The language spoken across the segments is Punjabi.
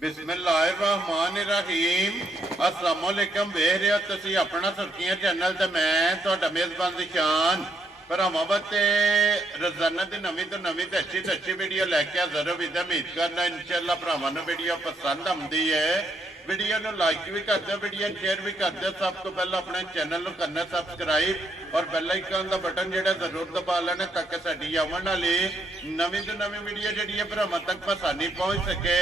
ਬਿਸਮਿਲ੍ਲਾਹਿਰਰਹਿਮਾਨਿਰਰਹੀਮ। अस्सलामुअलैकुम। ਵੇਖ ਰਹੇ ਹੋ ਤੁਸੀਂ ਆਪਣਾ ਸੁਰਖੀਆਂ ਚੈਨਲ ਤੇ ਮੈਂ ਤੁਹਾਡਾ ਮੇਜ਼ਬਾਨ ਨਿਸ਼ਾਨ ਭਰਾਵਾਂ ਵਾਸਤੇ ਰੋਜ਼ਾਨਾ ਦੀ ਨਵੀਂ ਤੋਂ ਨਵੀਂ ਤੇ ਅੱਛੀ ਵੀਡੀਓ ਲੈ ਕੇ ਹਾਜ਼ਰ ਹਾਂ। ਉਮੀਦ ਕਰਨਾ ਇਨਸ਼ਾਅੱਲਾ ਭਰਾਵਾਂ ਨੂੰ ਵੀਡੀਓ ਪਸੰਦ ਆਉਂਦੀ ਹੈ। वीडियो को लाइक भी कर दो, वीडियो शेयर भी कर दो। सब तो पहले अपने चैनल को करना सबसक्राइब और बेल आइकन का बटन जो जरूर दबा लेना ताकि साड़ी आवन वाली नवीं तो नवीं वीडियो जी भरावां तक आसानी पहुँच सके।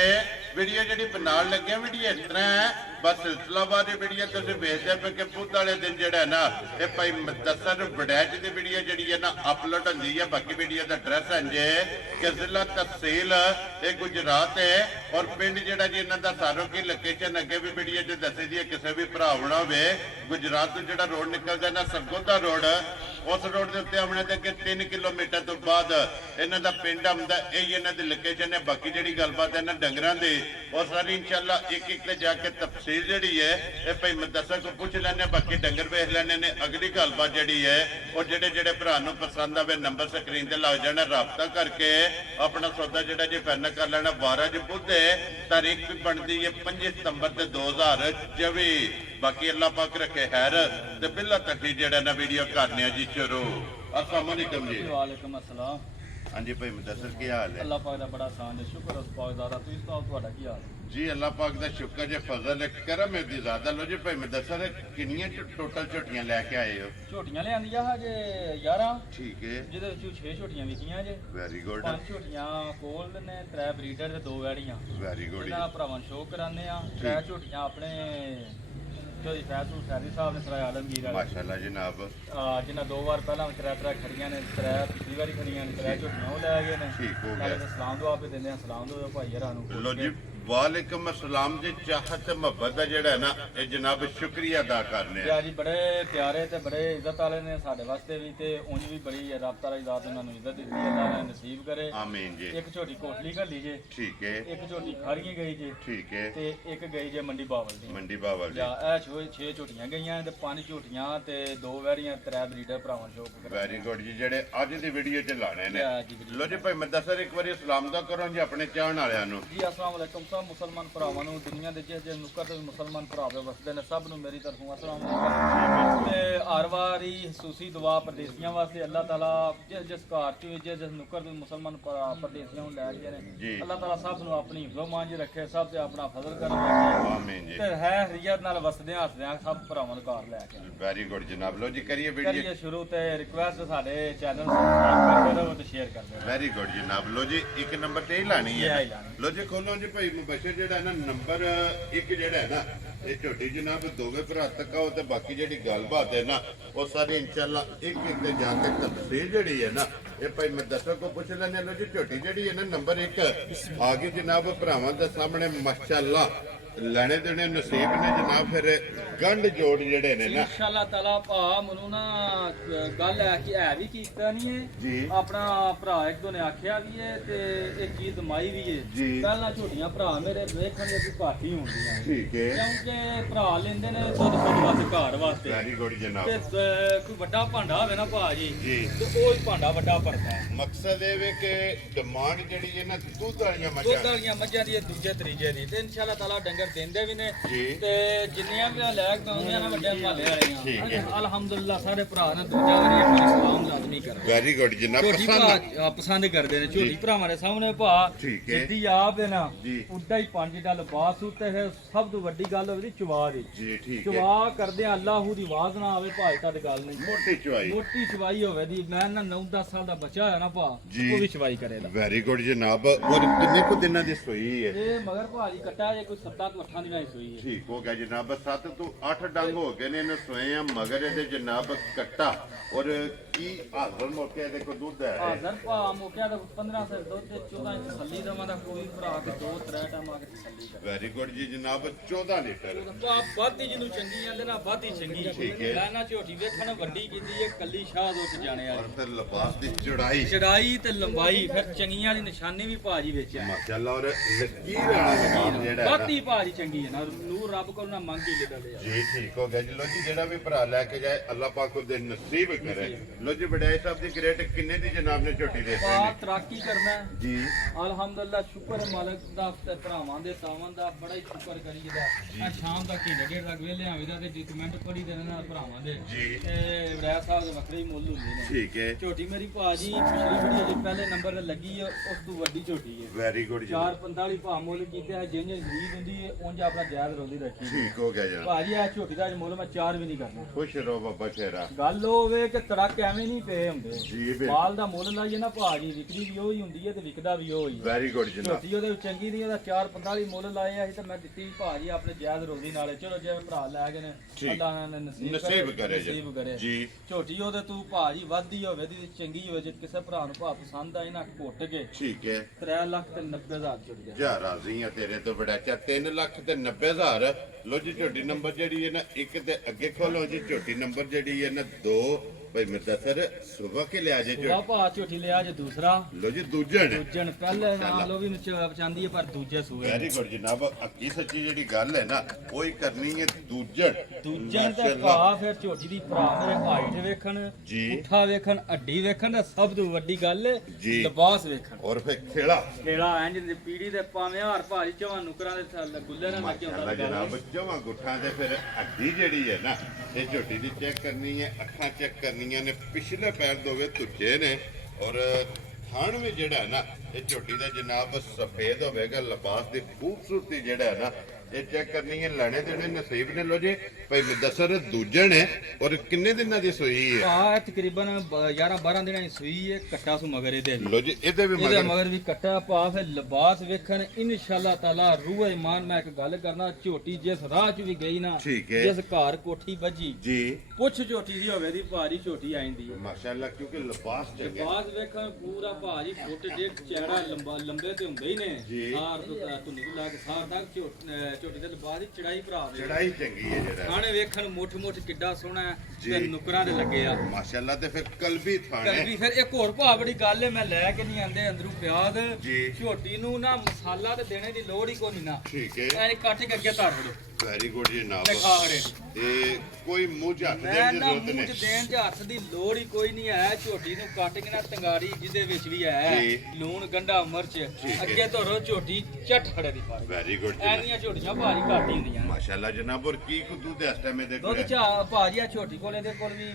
वीडियो जी बनाने लगे वीडियो इस तरह है बस सिलसिलावार वीडियो तुम वेखते पे कि बुध वाले दिन जो है ना ये भाई मुदस्सर वड़ैच की वीडियो जी है ना अपलोड होती है। बाकी वीडियो का एड्रैस है जे कि जिला तहसील ये गुजरात है और पिंड जोड़ा जी इन्हों का सारों की लोकेशन अगे भी वीडियो जो दसी दी है। किसी भी भरा होना हो गुजरात तो जो रोड निकलता है ना सरगोदा रोड उस रोड के उत्ते आने के 3 किलोमीटर तो बाद इन्हों का पिंड आता यही इन्हों की लोकेशन है। बाकी जी गलबात है ना डंगर की और सारी इंशाअल्लाह एक जाके तफसील जी है ये भाई मुदस्सर को पूछ लेने। बाकी डंगर वेख लेने ने अगली गलबात जी है और जेडे भरा पसंद आए नंबर स्क्रीन से लग जाना राबता करके अपना सौदा जोड़ा जी फाइनल कर लेना। 12 बुध तारीख भी बनती है 5 सितंबर 2024। बाकी अल्लाह पाक रखे खैर ते बिल्ला तक जेड़ा ना वीडियो करने जी शुरू। अस्सलाम वालेकुम जी। वालेकुम अस्सलाम। हाँ जी भाई मुदस्सर की हाल है? अल्लाह पाक दा बड़ा आसान है, शुक्र उस पाक दा। तुसीं सुनाओ तुहाडा की हाल है? जी अल्लाह पाक दा शुक्र जे फजल है करम है दी ज़्यादा। लो जी भाई मुदस्सर कितनियां टोटल झोटियां लेके आए हो? झोटियां लियांदियां हजे 11 ठीक है जिहदे विचों 6 झोटियां विकीयां जे। वेरी गुड 5 झोटियां कोल ने, 3 ब्रीडर ते 2 वैड़ियां। वेरी गुड इन्हां भरावां शो कराने आ। 3 झोटियां अपने जो फैसलू सैदी साहब ने सराय आलमगीर वाले माशाल्लाह जनाब जिन्हां 2 बार पहला 3 खड़ियां ने, 3 पिछली बारी खड़ियां ने, 3 झोटियां वो लै गए ने। ठीक हो नाले गया। ते सलाम दुआ पे दिंदे आ, सलाम दो भाई हरां नूं। लो जी वालेकुम अस्सलाम जी। चाहत मोहब्बत का जेड़ा है ना ये जनाब शुक्रिया अदा करने जी जी बड़े प्यारे ते बड़े इज्जत वाले ने साडे वास्ते भी ते उंज भी बड़ी रब ताला दी जात उन्हां नूं इज्जत दित्ती है, अल्लाह ने नसीब करे। आमीन जी। एक छोटी कोटली घल्ली जे, ठीक है एक छोटी खाड़ियां गई जे, ठीक है ते एक गई जे मंडी बावल दी। मंडी बावल जी। या ए 6 झोटियां गईयां ते 5 झोटियां ते 2 वैड़ियां, 3 ब्रीडर भरावां शौक। वेरी गुड जी। जेड़े अज दी वीडियो च लाने ने जी जी लो जी भाई मुदस्सर एक बारी सलाम दा करो जी अपने चाहण वालियां नूं। जी अस्सलाम वालेकुम। सब मुसलमान भरावां नूं दुनिया दे जिस नुक्कर ते मुसलमान भरा वसदे ने सब नूं मेरी तरफों अस्सलाम वालेकुम। ते हर वारी खसूसी दुआ परदेसियां वास्ते अल्लाह ताला जिस जिस घर च जिस जिस नुक्कर ते मुसलमान परदेसियां नूं लै गए ने अल्लाह ताला सब नूं अपनी हिफज़ो मान च रखे, सब ते अपना फजल करे आमीन जी। ते है हरियत नाल वसदे हसदे सब भरावां नूं घर लै के। वेरी गुड जनाब। लो जी करिए वीडियो करिए शुरू ते रिक्वेस्ट साडे चैनल सब्सक्राइब करदे रहो ते शेयर करदे रहो। वेरी गुड जनाब। लो जी एक नंबर ते ही लानी है। लो जी खोलो जी भाई मुबशर जेड़ा है ना नंबर एक जेड़ा है ना ये झोटी जनाब दोवे भरा तक आओ ते बाकी जेड़ी गलबात है ना वो सारी इंशाल्लाह एक ते जाके तफसील जेड़ी है ना ये भाई मुदस्सर को पूछ लेने। लो जी झोटी जेड़ी है ना नंबर 1 आ गई जनाब भरावां दे सामने माशाल्लाह ਲੈਣੇ ਦੇਣੇ ਨਸੀਬ ਨੇ ਜਨਾਬ। ਫਿਰ ਗੰਢ ਜੋੜ ਜਿਹੜੇ ਨੇ ਨਾ इंशाअल्लाह ताला भा मनु ना गल है कि है भी कीता नहीं है जी। अपना भरा एक दो ने आख्या भी है ते एक चीज दमाई भी है जी। पहला झोटियां भरा मेरे देखण दे कोई घाट ही होंदियां ठीक है क्योंकि भरा लेंदे ने दुध वास्ते घर वास्ते वेरी गुड जनाब। ते कोई ਵੱਡਾ ਭਾਂਡਾ ਹੋਵੇ ਨਾ ਭਾਜੀ जी ਤੇ ਉਹ ਹੀ ਭਾਂਡਾ ਵੱਡਾ ਭਰਦਾ ਹੈ। ਮਕਸਦ ਇਹ ਵੇ ਕਿ ਡਿਮਾਂਡ ਜਿਹੜੀ ਹੈ ਨਾ ਦੁੱਧ ਵਾਲੀਆਂ ਦੁੱਧ ਮੱਝਾਂ ਵਾਲੀਆਂ ਮੱਝਾਂ ਦੀ ਦੂਜੇ ਤਰੀਜੇ ਦੀ ਤੇ ਇਨਸ਼ਾਅੱਲਾ ਤਾਲਾ ਡੰਗਰ ਦਿੰਦੇ ਵੀ ਨੇ ਜੀ। ਤੇ ਜਿੰਨੀਆਂ ਵੀ ਲੈ ਕੇ ਆਉਂਦੀਆਂ ਨੇ ਵੱਡੇ ਮਹੱਲੇ ਠੀਕ ਵਾਲੀਆਂ ਹੈ। ਅਲਹਮਦੁਲਿਲਾ ਸਾਰੇ ਭਰਾ ਨੇ ਦੂਜਾ ਵਾਰੀ ਇੱਕ ਵਾਰੀ ਸਲਾਮ ਲਾਜ਼ਮੀ ਕਰਦੇ। ਵੈਰੀ ਗੁੱਡ ਜਨਾਬ। ਝੋਟੀ ਪਸੰਦ ਭਰਾ ਪਸੰਦ ਕਰਦੇ ਨੇ ਝੋਟੀ ਭਰਾਵਾਂ ਦੇ ਸਾਹਮਣੇ ਭਾ ਠੀਕ ਹੈ। ਜਿੱਦੀ ਆਪ ਹੈ ਨਾ ਜੀ। ਉੱਡਾ ਹੀ 5 ਦਾ ਲਿਬਾਸ ਉੱਤੇ ਫਿਰ ਸਭ ਤੋਂ ਵੱਡੀ ਗੱਲ ਹੋਵੇ ਚਵਾ ਦੀ ਜੀ ਠੀਕ ਹੈ। ਚਵਾ ਕਰਦੇ ਆ ਅੱਲਾਹੂ ਦੀ ਆਵਾਜ਼ ਨਾ ਆਵੇ ਭਾਈ ਤੁਹਾਡੀ ਗੱਲ ਨਹੀਂ ਮੋਟੀ ਚੁਆਈ ਮੋਟੀ ਚਵਾਈ ਹੋਵੇ ਦੀ ਮੈਂ ਨਾ 9-10 ਸਾਲ ਦਾ ਬੱਚਾ ਹੋਇਆ ਨਾ ਭਾ ਜੀ। ਉਹ ਵੀ ਚਵਾਈ ਕਰੇਗਾ। ਵੈਰੀ ਗੁੱਡ ਜਨਾਬ। ਔਰ ਕਿੰਨੇ ਕੁ ਦਿਨਾਂ ਦੀ ਸੋਈ ਹੈ? ਇਹ ਮਗਰ ਭਾਜੀ ਕੱਟਾ ਜੇ ਕੋਈ 7 ਤੋਂ 8 ਦੀ ਸੋਈ ਹੈ। ਠੀਕ ਹੋ ਗਿਆ ਜਨਾਬ। 7 ਤੋਂ 8 ਡੰਗ ਹੋ ਗਏ ਨੇ ਇਹਨੂੰ ਸੋਏ ਆ ਮਗਰ ਇਹਦੇ ਜਨਾਬ ਕੱਟਾ ਔਰ ਕੀ ਹਾਜ਼ਰ ਮੌਕੇ ਦੇ ਕੋ ਦੁੱਧ ਹੈ? ਹਾਜ਼ਰ ਭਾ ਮੌਕਿਆ ਦਾ 15 ਸੇ ਦੁੱਧ ਤੇ 14 ਇੰਚ ਥੱਲੀ ਦਵਾਂ ਦਾ ਕੋਈ ਭਰਾ ਕੇ 2-3 ਟਾਈਮ ਆ ਕੇ ਥੱਲੀ ਕਰ। ਵੈਰੀ ਗੁੱਡ ਜੀ ਜਨਾਬ। 14 ਲੀਟਰ ਭਾ ਵਾਧੀ ਜਿਹਨੂੰ ਚੰਗੀ ਜਾਂਦੇ ਨਾ ਵਾਧੀ ਚੰਗੀ ਠੀਕ ਹੈ। ਲੈਣਾ ਝੋਟੀ ਵੇਖਣ ਵੱਡੀ ਕੀਤੀ ਹੈ ਕੱਲੀ ਸ਼ਾਹ ਦੋ ਚ ਜਾਣੇ ਔਰ ਵਾਲੀ ਫਿਰ ਲਿਬਾਸ ਦੀ ਚੜਾਈ ਚੜਾਈ ਤੇ ਲੰਬਾਈ ਫਿਰ ਚੰਗੀਆਂ ਦੀ ਨਿਸ਼ਾਨੀ ਵੀ ਭਾਜੀ ਵਿੱਚ ਹੈ। ਮਾਸ਼ਾਅੱਲਾ। ਔਰ ਲਕੀਰ ਵਾਲਾ ਲਿਬਾਸ ਜਿਹੜਾ ਹੈ ਨਾ ਵਾਧੀ ਭਾਜੀ ਚੰਗੀ ਹੈ ਨਾ ਨੂਰ ਰੱਬ ਕੋਲ ਨਾ ਮੰਗ ਹੀ ਲਿਖਦੇ ਆ। ਜੀ ਠੀਕ ਹੋ ਗਿਆ ਜੀ। ਲੋ ਜੀ ਜਿਹੜਾ ਵੀ ਭਰਾ ਲੈ ਕੇ ਜਾਏ ਅੱਲਾਹ ਪਾਕ ਉਹਦੇ ਨਸੀਬ ਕਰੇ। ਲੋ ਜੀ ਵਡਿਆਈ ਸਾਹਿਬ ਦੀ ਗ੍ਰੇਟ ਕਿੰਨੇ ਦੀ ਜਨਾਬ ਨੇ ਝੋਟੀ ਦੇ ਦਿੱਤੀ ਪਾ ਤਰਾਕੀ ਕਰਨਾ ਹੈ। ਜੀ ਅਲਹਮਦੁਲਿਲਾ ਸ਼ੁਕਰ ਹੈ ਮਾਲਕ ਦਾ ਤੇ ਭਰਾਵਾਂ ਦੇ ਤਾਵਾਂ ਦਾ ਬੜਾ ਹੀ ਸ਼ੁਕਰ ਕਰੀਦਾ ਆ ਸ਼ਾਮ ਦਾ ਘੰਟੇ ਡੇਢ ਤੱਕ ਵੇਲੇ ਆਵੀਦਾ ਤੇ ਡਾਕੂਮੈਂਟ ਪੜੀ ਦੇ ਨਾਲ ਭਰਾਵਾਂ ਦੇ ਜੀ ਤੇ ਵੜਿਆ ਸਾਹਿਬ ਦੇ ਵੱਖਰੇ ਹੀ ਮੁੱਲ ਹੁੰਦੇ ਨੇ। ਠੀਕ ਹੈ ਝੋਟੀ ਮੇਰੀ ਭਾਜੀ ਪਿਛਲੀ ਵੀਡੀਓ ਦੇ ਪਹਿਲੇ ਨੰਬਰ ਤੇ ਲੱਗੀ ਹੈ, ਉਸ ਤੋਂ ਵੱਡੀ ਝੋਟੀ ਹੈ। ਵੈਰੀ ਗੁੱਡ ਜੀ 445 ਭਾਅ ਮੁੱਲ ਕੀਤਾ ਹੈ, ਜਿੰਜ ਗਰੀਬ ਹੁੰਦੀ ਹੈ ਉਂਝ ਆਪਣਾ ਜਾਇਜ਼ ਰੋਂਦੀ ਰੱਖੀ ਹੈ। ਠੀਕ ਹੋ ਗਿਆ ਜਨਾਬ ਭਾਜੀ ਆ ਝੋਟੀ ਦਾ ਅੱਜ ਮੁੱਲ ਮੈਂ 4 ਵੀ ਨਹੀਂ ਕਰਨਾ। ਖੁਸ਼ ਰਹੋ ਬਾਬਾ ਸ਼ੇਰਾ ਗੱਲ ਹੋਵੇ ਕਿ ਤੜਕ ਐਵੇਂ ਨਹੀਂ ਪਏ ਹੁੰਦੇ। ਜੀ ਬਿਲਕੁਲ ਮਾਲ ਦਾ ਮੁੱਲ ਲਾਈਏ ਨਾ ਭਾਜੀ, ਵਿਕਰੀ ਵੀ ਉਹੀ ਹੁੰਦੀ ਹੈ ਤੇ ਵਿਕਦਾ ਵੀ ਉਹੀ ਹੈ। ਵੈਰੀ ਗੁੱਡ ਜਨਾਬ ਝੋਟੀ ਉਹਦੇ ਵਿੱਚ ਚੰਗੀ ਦੀ ਉਹਦਾ 445 ਮੁੱਲ ਲਾਏ ਆ, ਅਸੀਂ ਤਾਂ ਮੈਂ ਦਿੱਤੀ ਭਾਜੀ ਆਪਣੇ ਜਾਇਜ਼ ਰੋਜ਼ੀ ਨਾਲੇ। ਚਲੋ ਜੇ ਭਰਾ ਲੈ ਗਏ ਨੇ ਠੀਕ। ਅੱਲਾਹ ਨੇ ਨਸੀਬ ਕਰੇ ਜੀ। ਨਸੀਬ ਕਰੇ ਜੀ ਝੋਟੀ ਉਹਦੇ ਤੂੰ ਭਾਜੀ ਵੱਧਦੀ ਹੋਵੇ ਦੀ ਚੰਗੀ ਹੋਵੇ, ਜੇ ਕਿਸੇ ਭਰਾ ਨੂੰ ਭਾ ਪਸੰਦ ਆਈ ਨਾ ਘੁੱਟ ਕੇ ਠੀਕ ਹੈ 3,90,000 ਝੋਟੀ ਦਾ। ਜਾ ਰਾਜ਼ੀ ਆ ਤੇਰੇ ਤੋਂ ਬੜਾ ਚਾ 3,90,000 ਲੋ ਜੀ ਝੋਟੀ ਨੰਬਰ ਜਿਹੜੀ ਹੈ ਨਾ ਇੱਕ ਤੇ ਅੱਗੇ ਖੋਲੋ ਜੀ ਝੋਟੀ ਨੰਬਰ ਜਿਹੜੀ ਹੈ ਨਾ 2 ਭਾਈ ਮਿਰਦਾਸਰ ਸੁਬਾ ਕੇ ਲਿਆ ਜੇ ਉਹਦਾ ਭਾ ਝੋਟੀ ਲਿਆ ਜੇ ਦੂਸਰਾ ਲੋ ਜੀ ਦੂਜਣ ਦੂਜਣ ਪਹਿਲੇ ਨਾਲ ਉਹ ਵੀ ਪਚਾਂਦੀ ਹੈ ਪਰ ਦੂਜੇ ਸੂਏ ਵੈਰੀ ਗੁੱਡ ਜਨਾਬ ਅੱਕੀ ਸੱਚੀ ਜਿਹੜੀ ਗੱਲ ਹੈ ਨਾ ਉਹ ਹੀ ਕਰਨੀ ਹੈ ਦੂਜਣ ਦੂਜਣ ਤੇ ਭਾ ਫਿਰ ਝੋਟੀ ਦੀ ਭਰਾ ਮੇਰੇ ਹਾਈਟ ਵੇਖਣ ਜੀ ਪੁੱਠਾ ਵੇਖਣ ਅੱਡੀ ਵੇਖਣ ਤੇ ਸਭ ਤੋਂ ਵੱਡੀ ਗੱਲ ਹੈ ਜੀ। ਲਿਬਾਸ ਵੇਖਣ। ਔਰ ਫਿਰ ਖੇੜਾ ਕਿਹੜਾ ਇੰਜ ਦੀ ਪੀੜੀ ਦੇ ਪਾਵੇਂ ਹਾਰ ਭਾਜੀ ਚਵਾਂ ਨੁਕਰਾਂ ਦੇ ਥੱਲੇ ਗੁੱਲੇ ਨਾਲ ਲੱਗੇ ਹੁੰਦਾ ਮਾਸ਼ਾਅੱਲਾ ਜਨਾਬ ਜਮਾਂ ਗੁੱਠਾਂ ਦੇ ਫਿਰ ਅੱਡੀ ਜਿਹੜੀ ਹੈ ਨਾ ਇਹ ਝੋਟੀ ਦੀ ਚੈੱਕ ਕਰਨੀ ਹੈ ਅੱਖਾਂ ਚੈੱਕ ਕਰਨੀਆਂ ਨੇ ਪਿਛਲੇ ਪੈਰ ਦੋਵੇਂ ਤੁੱਜੇ ਨੇ ਔਰ ਥਣ ਵੀ ਜਿਹੜਾ ਹੈ ਨਾ ਇਹ ਝੋਟੀ ਦਾ ਜਨਾਬ ਸਫੇਦ ਹੋਵੇਗਾ ਲਿਬਾਸ ਦੀ ਖੂਬਸੂਰਤੀ ਜਿਹੜਾ ਹੈ ਨਾ ਇਹ ਚੈੱਕ ਕਰਨੀ ਹੈ ਲੈਣੇ ਦੇਣੇ ਨਸੀਬ ਨੇ ਲੋ ਜੀ ਭਾਈ ਮੁਦੱਸਰ ਦੂਜਣ ਹੈ ਔਰ ਕਿੰਨੇ ਦਿਨਾਂ ਦੀ ਸੂਈ ਹੈ ਆ ਤਕਰੀਬਨ 11-12 ਦਿਨਾਂ ਦੀ ਸੂਈ ਹੈ। ਕੱਟਾ ਸੂ ਮਗਰ ਇਹਦੇ ਲੋ ਜੀ ਇਹਦੇ ਵੀ ਇਹਦੇ ਮਗਰ ਮਗਰ ਵੀ ਕੱਟਾ ਪਾ ਫਿਰ ਲਿਬਾਸ ਵੇਖਣ ਇਨਸ਼ਾਅੱਲਾ ਤਾਲਾ ਰੂਹ ਇਮਾਨ ਮੈਂ ਇੱਕ ਗੱਲ ਕਰਨਾ ਝੋਟੀ ਜਿਸ ਰਾਹ 'ਚ ਵੀ ਗਈ ਨਾ ਠੀਕ ਹੈ। ਜਿਸ ਘਰ ਕੋਠੀ ਵੱਜੀ ਜੀ ਪੁੱਛ ਝੋਟੀ ਦੀ ਹੋਵੇ ਦੀ ਭਾਰੀ ਝੋਟੀ ਆਈਂਦੀ ਹੈ। ਮਾਸ਼ਾਅੱਲਾ ਕਿਉਂਕਿ ਲਿਬਾਸ ਚੰਗਾ ਲਿਬਾਸ ਵੇਖਣ ਪੂਰਾ ਭਾਜੀ ਫੁੱਟ ਡੇਢ ਚਿਹਰਾ ਲੰਬੇ ਤੇ ਹੁੰਦੇ ਹੀ ਨੇ ਜੀ। ਸਾਰ ਤੋਂ ਨਿਕਲ ਲਾ ਕੇ ਸਾਰ ਤੱਕ ਝੋਟੀ ਦੇ ਲਿਬਾਸ ਦੀ ਚੜਾਈ ਭਰਾ ਵੇ ਚੜਾਈ ਚੰਗੀ ਹੈ ਜਿਹੜਾ ਖਾਣੇ ਵੇਖਣ ਮੁੱਠ ਕਿੱਡਾ ਸੋਹਣਾ ਹੈ ਜੀ। ਤੇ ਨੁਕਰਾਂ ਦੇ ਲੱਗੇ ਆ ਮਾਸ਼ਾਅੱਲਾ ਤੇ ਫਿਰ ਕਲਬੀ ਥਾਣੇ ਕਲਬੀ ਫਿਰ ਇੱਕ ਹੋਰ ਭਾ ਬੜੀ ਗੱਲ ਹੈ ਮੈਂ ਲੈ ਕੇ ਨਹੀਂ ਆਂਦੇ ਅੰਦਰੋਂ ਪਿਆਜ਼ ਜੀ। ਝੋਟੀ ਨੂੰ ਨਾ ਮਸਾਲਾ ਤੇ ਦੇਣੇ ਦੀ ਲੋੜ ਹੀ ਕੋਈ ਨਹੀਂ ਨਾ ਠੀਕ ਹੈ ਐ ਕੱਟ ਕੇ ਅੱਗੇ ਧਰ ਫੜੋ ਵੈਰੀ ਗੁੱਡ ਜੀ ਨਾਬ ਤੇ ਖਾ ਖੜੇ ਤੇ ਕੋਈ ਮੂੰਹ ਚ ਹੱਥ ਮੈਂ ਦੇਣ ਦੀ ਨਾ ਜ਼ਰੂਰਤ ਮੂੰਹ ਚ ਨਹੀਂ ਦੇਣ ਚ ਹੱਥ ਦੀ ਲੋੜ ਹੀ ਕੋਈ ਨਹੀਂ ਹੈ। ਝੋਟੀ ਨੂੰ ਕੱਟ ਕੇ ਨਾ ਤੰਗਾੜੀ ਜਿਹਦੇ ਵਿੱਚ ਵੀ ਹੈ ਜੀ। ਲੂਣ ਗੰਢਾ ਮਿਰਚ ਹੈ। ਅੱਗੇ ਧਰੋ ਝੋਟੀ ਝਟ ਖੜੇ ਦੀ ਪਾ ਵੈਰੀ ਗੁੱਡ ਜੀ ਐਨੀਆਂ ਝੋਟੀਆਂ ਭਾਜੀ ਘੱਟ ਹੀ ਹੁੰਦੀਆਂ ਮਾਸ਼ਾਅੱਲਾ ਜਨਾਬ ਔਰ ਕੀ ਕੁੱਦੂ ਤੇ ਇਸ ਟਾਈਮ ਇਹਦੇ ਦੁੱਧ ਕੋਲ ਚਾ ਭਾਜੀ ਆ ਝੋਟੀ ਕੋਲ ਇਹਦੇ ਕੋਲ ਵੀ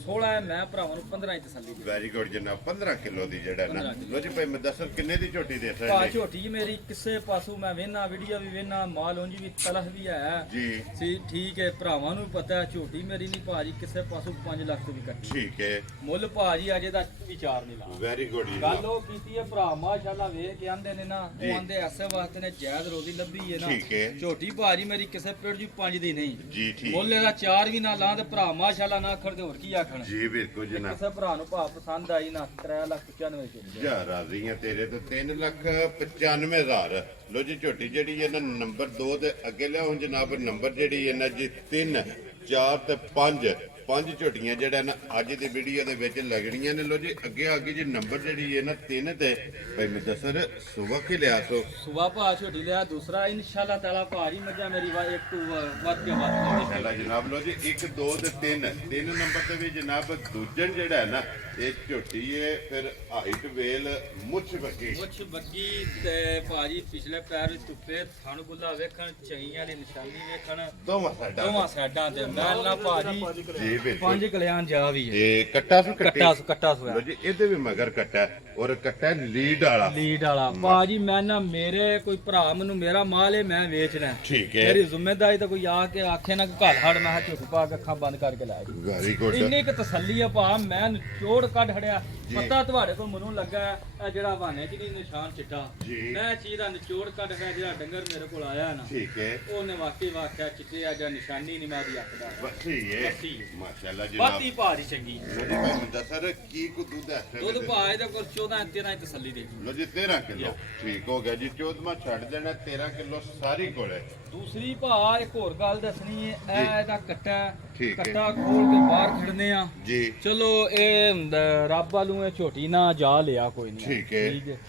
16 ਹੈ। ਮੈਂ ਭਰਾਵਾਂ ਨੂੰ 15 ਹੀ ਤਸੱਲੀ ਦੇ ਵੈਰੀ ਗੁੱਡ ਜਨਾਬ 15 ਕਿਲੋ ਦੀ ਜਿਹੜਾ ਨਾ 15 ਕਿੱਲੋ। ਲੋ ਜੀ ਭਾਈ ਮੁਦੱਸਰ ਕਿੰਨੇ ਦੀ ਝੋਟੀ ਦੇ ਭਾ ਸਕਦੇ ਝੋਟੀ ਮੇਰੀ ਕਿਸੇ ਪਾਸੋਂ ਮੈਂ ਵੇਨਾ ਵੀਡੀਓ ਵੀ ਵੇਨਾ ਮਾਲ ਉਂਝ ਵੀ ਤਲਖ ਵੀ ਹੈ ਜੀ ਸੀ। ਠੀਕ ਹੈ ਭਰਾਵਾਂ ਨੂੰ ਪਤਾ ਹੈ ਝੋਟੀ ਮੇਰੀ ਨਹੀਂ ਭਾਜੀ ਕਿਸੇ ਪਾਸੋਂ 5 ਲੱਖ ਤੋਂ ਵੀ ਕੱਟੀ ਠੀਕ ਹੈ ਮੁੱਲ ਭਾਜੀ ਅਜੇ ਦਾ ਵਿਚਾਰ ਨਹੀਂ ਲਾ ਵੈਰੀ ਗੁੱਡ ਜੀ ਗੱਲ ਉਹ ਕੀਤੀ ਹੈ ਭਰਾ ਮਾਸ਼ਾਅੱਲਾ ਵੇਖ ਕੇ ਆਂਦੇ ਨੇ ਨਾ ਜੀ। ਉਹ ਆਂਦੇ ਐਸੇ ਵਾਸਤੇ ਨੇ ਜਾਇਜ਼ ਰੋਜ਼ੀ ਲੱਭੀ ਹੈ ਨਾ ਠੀਕ ਹੈ। ਝੋਟੀ ਭਾਜੀ ਮੇਰੀ ਕਿਸੇ ਪਿੰਡ ਜੀ 5 ਦੀ ਨਹੀਂ ਜੀ ਠੀਕ ਮੁੱਲ ਇਹਦਾ 4 ਵੀ ਨਾ ਲਾਂ ਤੇ ਭਰਾ ਮਾਸ਼ਾਅੱਲਾ ਨਾ ਆਖਣ ਤੇ ਹੋਰ ਕੀ ਆਖਣ ਜੀ ਬਿਲਕੁਲ ਜਨਾਬ ਕਿਸੇ ਭਰਾ ਨੂੰ ਭਾ ਪਸੰਦ ਆਈ ਨਾ 3,95,000 ਚ ਜਾ ਰਾਜ਼ੀ ਆ ਤੇਰੇ ਤੋਂ 3,95,000 ਲੋ ਜੀ ਝੋਟੀ ਜਿਹੜੀ ਹੈ ਨਾ ਨੰਬਰ 2 ਦੇ ਅੱਗੇ ਲਿਆਓ ਜਨਾਬ ਨੰਬਰ ਜਿਹੜੀ ਹੈ ਨਾ ਜੀ 3 4 ਤੇ 5 ਪੰਜ ਝੋਟੀਆਂ ਜਿਹੜਾ ਨਾ ਅੱਜ ਦੀ ਵੀਡੀਓ ਦੇ ਵਿੱਚ ਲੱਗਣੀਆਂ ਨੇ ਲੋ ਜੀ ਅੱਗੇ ਜੀ ਨੰਬਰ ਜਿਹੜੀ ਹੈ ਨਾ 3 ਤੇ ਭਾਈ ਮੁਦੱਸਰ ਸੁਬਹ ਕੇ ਲਿਆ ਸੋ ਸੁਬਾ ਭਾ ਝੋਟੀ ਲਿਆ ਦੂਸਰਾ ਇਨਸ਼ਾਅੱਲਾ ਤਾਲਾ ਭਾਜੀ ਮੱਝਾਂ ਮੇਰੀ ਵਾ ਇੱਕ ਤੋਂ ਵੱਧ ਕੇ ਵੱਧ ਮਾਸ਼ਾਅੱਲਾ ਜਨਾਬ ਲੋ ਜੀ 1 2 ਤੇ 3 ਨੰਬਰ ਤੇ ਵੀ ਜਨਾਬ ਦੂਜਨ ਜਿਹੜਾ ਹੈ ਨਾ ਇਹ ਝੋਟੀ ਹੈ ਫਿਰ ਹਾਈਟ ਵੇਲ ਮੁੱਛ ਬੱਗੀ ਮੁੱਛ ਬੱਗੀ ਤੇ ਭਾਜੀ ਪਿਛਲੇ ਪੈਰ ਵਿੱਚ ਧੁੱਪੇ ਥਣ ਗੁੱਲਾ ਵੇਖਣ ਚਹੀਆਂ ਦੀ ਨਿਸ਼ਾਨੀ ਵੇਖਣ ਦੋਵਾਂ ਸਾਡਾ ਦੋਵਾਂ ਸਾਈਡਾਂ ਤੇ ਮੈਂ ਨਾ ਭਾਜੀ ਜੀ ਬਿਲਕੁਲ ਪੰਜ ਕਲਿਆਣ ਜਾ ਵੀ ਹੈ ਇਹ ਕੱਟਾ ਸੁ ਕੱਟੀ ਕੱਟਾ ਲੋ ਸੁਆ ਜੀ ਇਹਦੇ ਵੀ ਮਗਰ ਕੱਟਾ ਹੈ, ਔਰ ਕੱਟਾ ਲੀਡ ਵਾਲਾ ਲੀਡ ਵਾਲਾ ਭਾਜੀ ਮੈਂ ਨਾ ਮੇਰੇ ਕੋਈ ਭਰਾ ਮੈਨੂੰ ਮੇਰਾ ਮਾਲ ਹੈ ਮੈਂ ਵੇਚਣਾ ਹੈ। ਠੀਕ ਹੈ ਮੇਰੀ ਜ਼ਿੰਮੇਵਾਰੀ ਤਾਂ ਕੋਈ ਆ ਕੇ ਆਖੇ ਨਾ ਘਰ ਹੜ ਮੈਂ ਝੁੱਟ ਪਾ ਕੇ ਅੱਖਾਂ ਬੰਦ ਕਰਕੇ ਲਾਇਆ ਜੀ। ਵੈਰੀ ਗੁੱਡ ਇੰਨੀ ਕੁ ਤਸੱਲੀ ਆ ਭਾ ਮੈਂ ਨਿਚੋੜ ਕੱਢ ਖੜਿਆ ਜੀ। ਪਤਾ ਤੁਹਾਡੇ ਕੋਲ ਮੈਨੂੰ ਲੱਗਾ ਇਹ ਜਿਹੜਾ ਬਹਾਨੇ ਚ ਨਹੀਂ ਨਿਸ਼ਾਨ ਚਿੱਟਾ ਜੀ। ਮੈਂ ਇਹ ਚੀਜ਼ ਦਾ ਨਿਚੋੜ ਕੱਢ ਕੇ ਜਿਹੜਾ ਡੰਗਰ ਮੇਰੇ ਕੋਲ ਆਇਆ ਨਾ ਠੀਕ ਹੈ ਉਹਨੇ ਵਾਕਈ ਵਾਕਿਆ ਚਿੱਟੇ ਆ ਜਾਂ ਨਿਸ਼ਾਨੀ ਨਹੀਂ ਮਾਰੀ ਅੱਖਦਾ ਬੱਸੀ ਹੈ ਬੱਸੀ ਹੈ। ਮਾਸ਼ਾਅੱਲਾ ਜਨਾਬ ਬਾਤੀ ਭਾਰੀ ਚੰਗੀ ਲੋ ਜੀ ਭਾਈ ਮੁਦੱਸਰ ਕੀ ਕੋ ਦੁੱਧ ਹੈ ਦੁੱਧ ਭਾ ਇਹਦੇ ਕੋਲ 14-13 ਦੀ ਤਸੱਲੀ ਦੇ ਲੋ ਜੀ 13 ਕਿਲੋ ਠੀਕ ਹੋ ਗਿਆ ਜੀ 14ਵਾਂ ਛੱਡ ਦੇਣਾ 13 ਕਿਲੋ ਸਾਰੀ ਕੋਲੇ ਦੂਸਰੀ ਭਾ ਇੱਕ ਹੋਰ ਗੱਲ ਦੱਸਣੀ ਹੈ ਇਹ ਇਹਦਾ ਕੱਟਾ ਠੀਕ ਹੈ। ਕੱਟਾ ਖੋਲ ਕੇ ਬਾਹਰ ਖੜਨੇ ਆ ਜੀ ਚਲੋ ਇਹ ਹੁੰਦਾ ਰੱਬ ਵਾਲੂ ਤੂੰ ਇਹ ਝੋਟੀ ਨਾ ਜਾ ਲਿਆ ਕੋਈ ਨਹੀਂ ਠੀਕ ਹੈ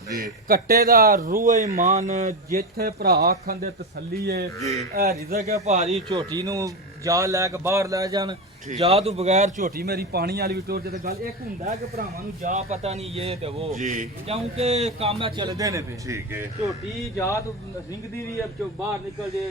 ਜੀ ਕੱਟੇ ਦਾ ਰੂਹ ਇਮਾਨ ਜਿੱਥੇ ਭਰਾ ਆਖਣ ਦੇ ਤਸੱਲੀ ਏ ਜੀ। ਇਹ ਰਿਜ਼ਕ ਹੈ ਭਾਰੀ ਝੋਟੀ ਨੂੰ ਜਾ ਲੈ ਕੇ ਬਾਹਰ ਲੈ ਜਾਣ ਜਾ ਤੂੰ ਬਗੈਰ ਝੋਟੀ ਮੇਰੀ ਪਾਣੀ ਵਾਲੀ ਵੀ ਟੁਰ ਜੇ ਤੇ ਗੱਲ ਇੱਕ ਹੁੰਦਾ ਕਿ ਭਰਾਵਾਂ ਨੂੰ ਜਾ ਪਤਾ ਨਹੀਂ ਇਹ ਤੇ ਉਹ ਜੀ ਕਿਉਂਕਿ ਕੰਮ ਚੱਲਦੇ ਨੇ ਪਏ ਠੀਕ ਹੈ ਝੋਟੀ ਜਾ ਤੂੰ ਰਿੰਗਦੀ ਵੀ ਹੈ ਚੋਂ ਬਾਹਰ ਨਿਕਲ ਜੇ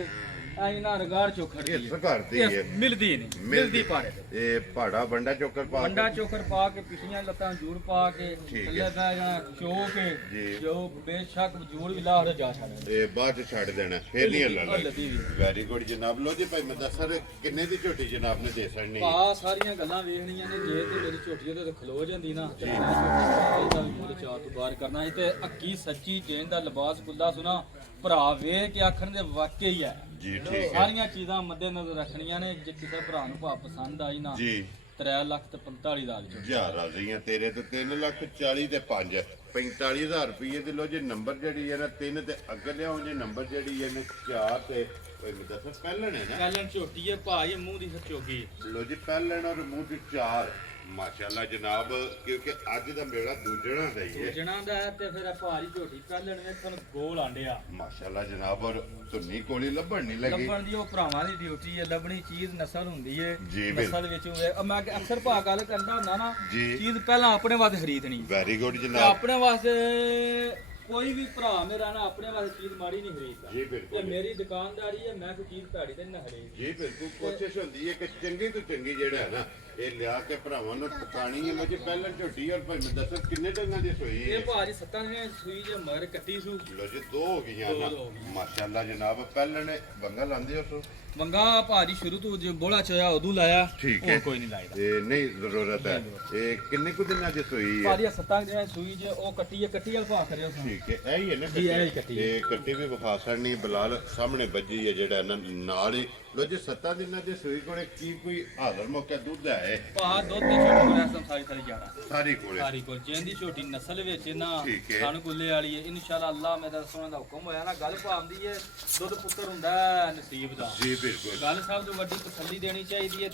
ਐ ਨਾ ਰਗਾੜ ਚੋਂ ਖੜਦੀ ਇਸ ਘਰ ਦੀ ਹੈ ਮਿਲਦੀ ਨਹੀਂ ਮਿਲਦੀ ਪਾੜੇ ਇਹ ਪਹਾੜਾ ਬੰਡਾ ਚੋਕਰ ਪਾ ਕੇ ਬੰਡਾ ਚੋਕਰ ਪਾ ਕੇ ਪਿਛਲੀਆਂ ਲੱਤਾਂ ਜੂੜ ਪਾ ਕੇ ਠੀਕ ਥੱਲੇ ਹੈ। ਬਹਿ ਜਾਣਾ ਚੋ ਜੀ। ਕੇ ਜੋ ਬੇਸ਼ੱਕ ਜੂੜ ਵੀ ਲਾ ਹੋ ਜਾ ਛੱਡ ਇਹ ਬਾਅਦ ਚ ਛੱਡ ਦੇਣਾ ਫੇਰ ਨਹੀਂ ਅੱਲਾ ਹੱਲਣਾ ਦੀ ਵੀ। ਵੈਰੀ ਗੁੱਡ ਜਨਾਬ ਲੋ ਜੀ ਭਾਈ ਮੈਂ ਦੱਸਰ ਕਿੰਨੇ ਦੀ ਝੋਟੀ ਜਨਾਬ ਨੇ ਦੇ ਸੜਨੀ ਭਾ ਸਾਰੀਆਂ ਗੱਲਾਂ ਵੇਖਣੀਆਂ ਨੇ ਜੇ ਤੇ ਮੇਰੀ ਝੋਟੀ ਉਹਦੇ ਤੇ ਖਲੋ ਜਾਂਦੀ ਨਾ ਤੇ ਇਹਦਾ ਵੀ ਮੁੱਲ ਚਾਰ ਤੋਂ ਬਾਹਰ ਕਰਨਾ ਸੀ ਤੇ ਅੱਕੀ ਸੱਚੀ ਜੇਨ ਦਾ ਲਿਬਾਸ ਗੁੱਲਾ ਸੁਣਾ ਭਰਾ ਵੇਖ ਕੇ ਆਖਣ ਦੇ ਵਾਕਈ ਹੀ ਹੈ ਜੀ ਠੀਕ ਹੈ ਸਾਰੀਆਂ ਚੀਜ਼ਾਂ ਮੱਦੇ ਨਜ਼ਰ ਰੱਖਣੀਆਂ ਨੇ ਜੇ ਕਿਸੇ ਭਰਾ ਨੂੰ ਭਾ ਪਸੰਦ ਆਈ ਨਾ ਜੀ 3 ਲੱਖ ਤੇ 45 ਦਾ ਜੀ ਜਾ ਰਾਜ਼ੀਆਂ ਤੇਰੇ ਤੇ 3 ਲੱਖ 40 ਤੇ 5 45000 ਰੁਪਏ ਦੇ ਲੋ ਜੇ ਨੰਬਰ ਜਿਹੜੀ ਹੈ ਨਾ 3 ਤੇ ਅੱਗੇ ਲਿਆਓ ਜੇ ਨੰਬਰ ਜਿਹੜੀ ਹੈ ਨਾ 4 ਤੇ ਕੋਈ ਮੈਂ ਦੱਸ ਪਹਿਲਣ ਹੈ ਨਾ ਪਹਿਲਣ ਝੋਟੀ ਹੈ ਭਾਈ ਮੂੰਹ ਦੀ ਸਚੋਗੀ ਲੋ ਜੀ ਪਹਿਲਣ ਔਰ ਮੂੰਹ ਚ 4 ਮਾਸ਼ਾਅੱਲਾ ਜਨਾਬ ਕਿਉਂਕਿ ਅੱਜ ਦਾ ਮੇਲਾ ਦੂਜਣਾ ਦਾ ਹੀ ਹੈ ਜਣਾ ਦਾ ਹੈ ਤੇ ਫਿਰ ਭਾਰੀ ਝੋਟੀ ਪਹਿਲਣ ਵਿੱਚ ਤੁਹਾਨੂੰ ਗੋਲ ਆਂਡਿਆ ਮਾਸ਼ਾਅੱਲਾ ਜਨਾਬ ਔਰ ਧੁੰਨੀ ਕੋਲੀ ਲੱਭਣ ਨਹੀਂ ਲੱਗੀ ਲੱਭਣ ਦੀ ਉਹ ਭਰਾਵਾਂ ਦੀ ਡਿਊਟੀ ਹੈ ਲੱਭਣੀ ਚੀਜ਼ ਨਸਲ ਹੁੰਦੀ ਹੈ ਜੀ, ਬਿਲਕੁਲ। ਨਸਲ ਵਿੱਚ ਹੋਵੇ ਮੈਂ ਅਕਸਰ ਭਾ ਗੱਲ ਕਰਦਾ ਹੁੰਦਾ ਨਾ ਜੀ। ਚੀਜ਼ ਪਹਿਲਾਂ ਆਪਣੇ ਵਾਸਤੇ ਖਰੀਦਣੀ ਵੈਰੀ ਗੁੱਡ ਤੇ ਜਨਾਬ ਆਪਣੇ ਵਾਸਤੇ ਕੋਈ ਵੀ ਭਰਾ ਮੇਰਾ ਨਾ ਆਪਣੇ ਵਾਸਤੇ ਚੀਜ਼ ਮਾੜੀ ਨਹੀਂ ਖਰੀਦਦਾ ਜੀ ਤੇ ਬਿਲਕੁਲ ਮੇਰੀ ਦੁਕਾਨਦਾਰੀ ਹੈ ਮੈਂ ਕੋਈ ਚੀਜ਼ ਭੈੜੀ ਤੇ ਨਾ ਖਰੀਦ ਜੀ ਬਿਲਕੁਲ ਕੋਸ਼ਿਸ਼ ਹੁੰਦੀ ਹੈ ਕਿ ਚੰਗੀ ਤੋਂ ਚੰਗੀ ਜਿਹੜਾ ਹੈ ਨਾ ਇਹ ਲਿਆ ਕੇ ਭਰਾਵਾਂ ਨੂੰ ਪਕਾਣੀ ਹੈ ਮੁਝੇ ਪਹਿਲਾਂ ਝੋਟੀ ਔਰ ਭਾਈ ਮੈਂ ਦੱਸੋ ਕਿੰਨੇ ਡੰਗਾਂ ਦੀ ਸੋਈ ਹੈ ਇਹ ਭਾਜੀ 7 ਦਿਨਾਂ ਦੀ ਸੂਈ ਜੇ ਮਗਰ ਕੱਟੀ ਸੂ ਲੋ ਜੀ 2 ਹੋ ਗਈਆਂ ਨਾ ਦੋ ਹੋ ਗਈਆਂ। ਮਾਸ਼ਾਅੱਲਾ ਜਨਾਬ ਪਹਿਲਾਂ ਨੇ ਬੰਗਾ ਲਾਉਂਦੇ ਹੋ ਮੰਗਾ ਭਾਜੀ ਸ਼ੁਰੂ ਤੋਂ ਜੇ ਬੋਲਾ ਚੋਇਆ ਉਦੋਂ ਲਾਇਆ ਠੀਕ ਹੁਣ ਹੈ ਕੋਈ ਨਹੀਂ ਲਾਇਦਾ ਇਹ ਨਹੀਂ ਜ਼ਰੂਰਤ ਹੈ ਇਹ ਕਿੰਨੇ ਕੁ ਦਿਨਾਂ ਦੀ ਸੋਈ ਹੈ ਭਾਜੀ 7 ਦਿਨਾਂ ਦੀ ਸੂਈ ਜੇ ਉਹ ਕੱਟੀ ਹੈ ਕੱਟੀ ਵਾਲ ਭਾ ਕਰਿਓ ਸੁਣ ਠੀਕ ਹੈ ਇਹ ਹੀ ਹੈ ਨਾ ਜੀ, ਇਹ ਹੀ ਕੱਟੀ ਹੈ। ਇਹ ਕੱਟੀ ਵੀ ਵਿਖਾ ਸਕਣੀ ਬਲਾਲ ਸਾਹਮਣੇ ਵੱਜੀ ਹੈ ਜਿਹੜਾ ਨਾ ਨਾਲ ਹੀ ਲੋ ਜੀ 7 ਦਿਨਾਂ ਦੀ ਸੂਈ ਕੋਲੇ ਕੀ ਕੋਈ ਹਾਜ਼ਰ ਮੌਕਾ ਦੁੱਧ ਹੈ ਭਾ ਦੁੱਧ ਦੀ ਛੋਟੀ ਕੋਲ ਇਸ ਸਾਰੀ ਸਾਰੀ ਜਾਣਾ ਸਾਰੀ ਕੋਲੇ ਸਾਰੀ ਕੋਲ ਜਿੰਦੀ ਛੋਟੀ ਨਸਲ ਵਿੱਚ ਨਾ ਠੀਕ ਹੈ। ਖਾਣ ਗੁੱਲੇ ਵਾਲੀ ਹੈ ਇਨਸ਼ਾਅੱਲਾ ਅੱਲਾਹ ਮੇਰਾ ਸੋਹਣਾ ਦਾ ਹੁਕਮ ਹੋਇਆ ਨਾ ਗੱਲ ਭਾਂਦੀ ਹੈ ਦੁੱਧ ਪੁੱਤਰ ਹੁੰਦਾ ਹੈ ਨਸੀਬ ਦਾ ਜੀ ਬਿਲਕੁਲ ਗੱਲ ਸਭ ਤੋਂ ਵੱਡੀ ਤਸੱਲੀ ਦੇਣੀ ਚਾਹੀਦੀ ਹੈ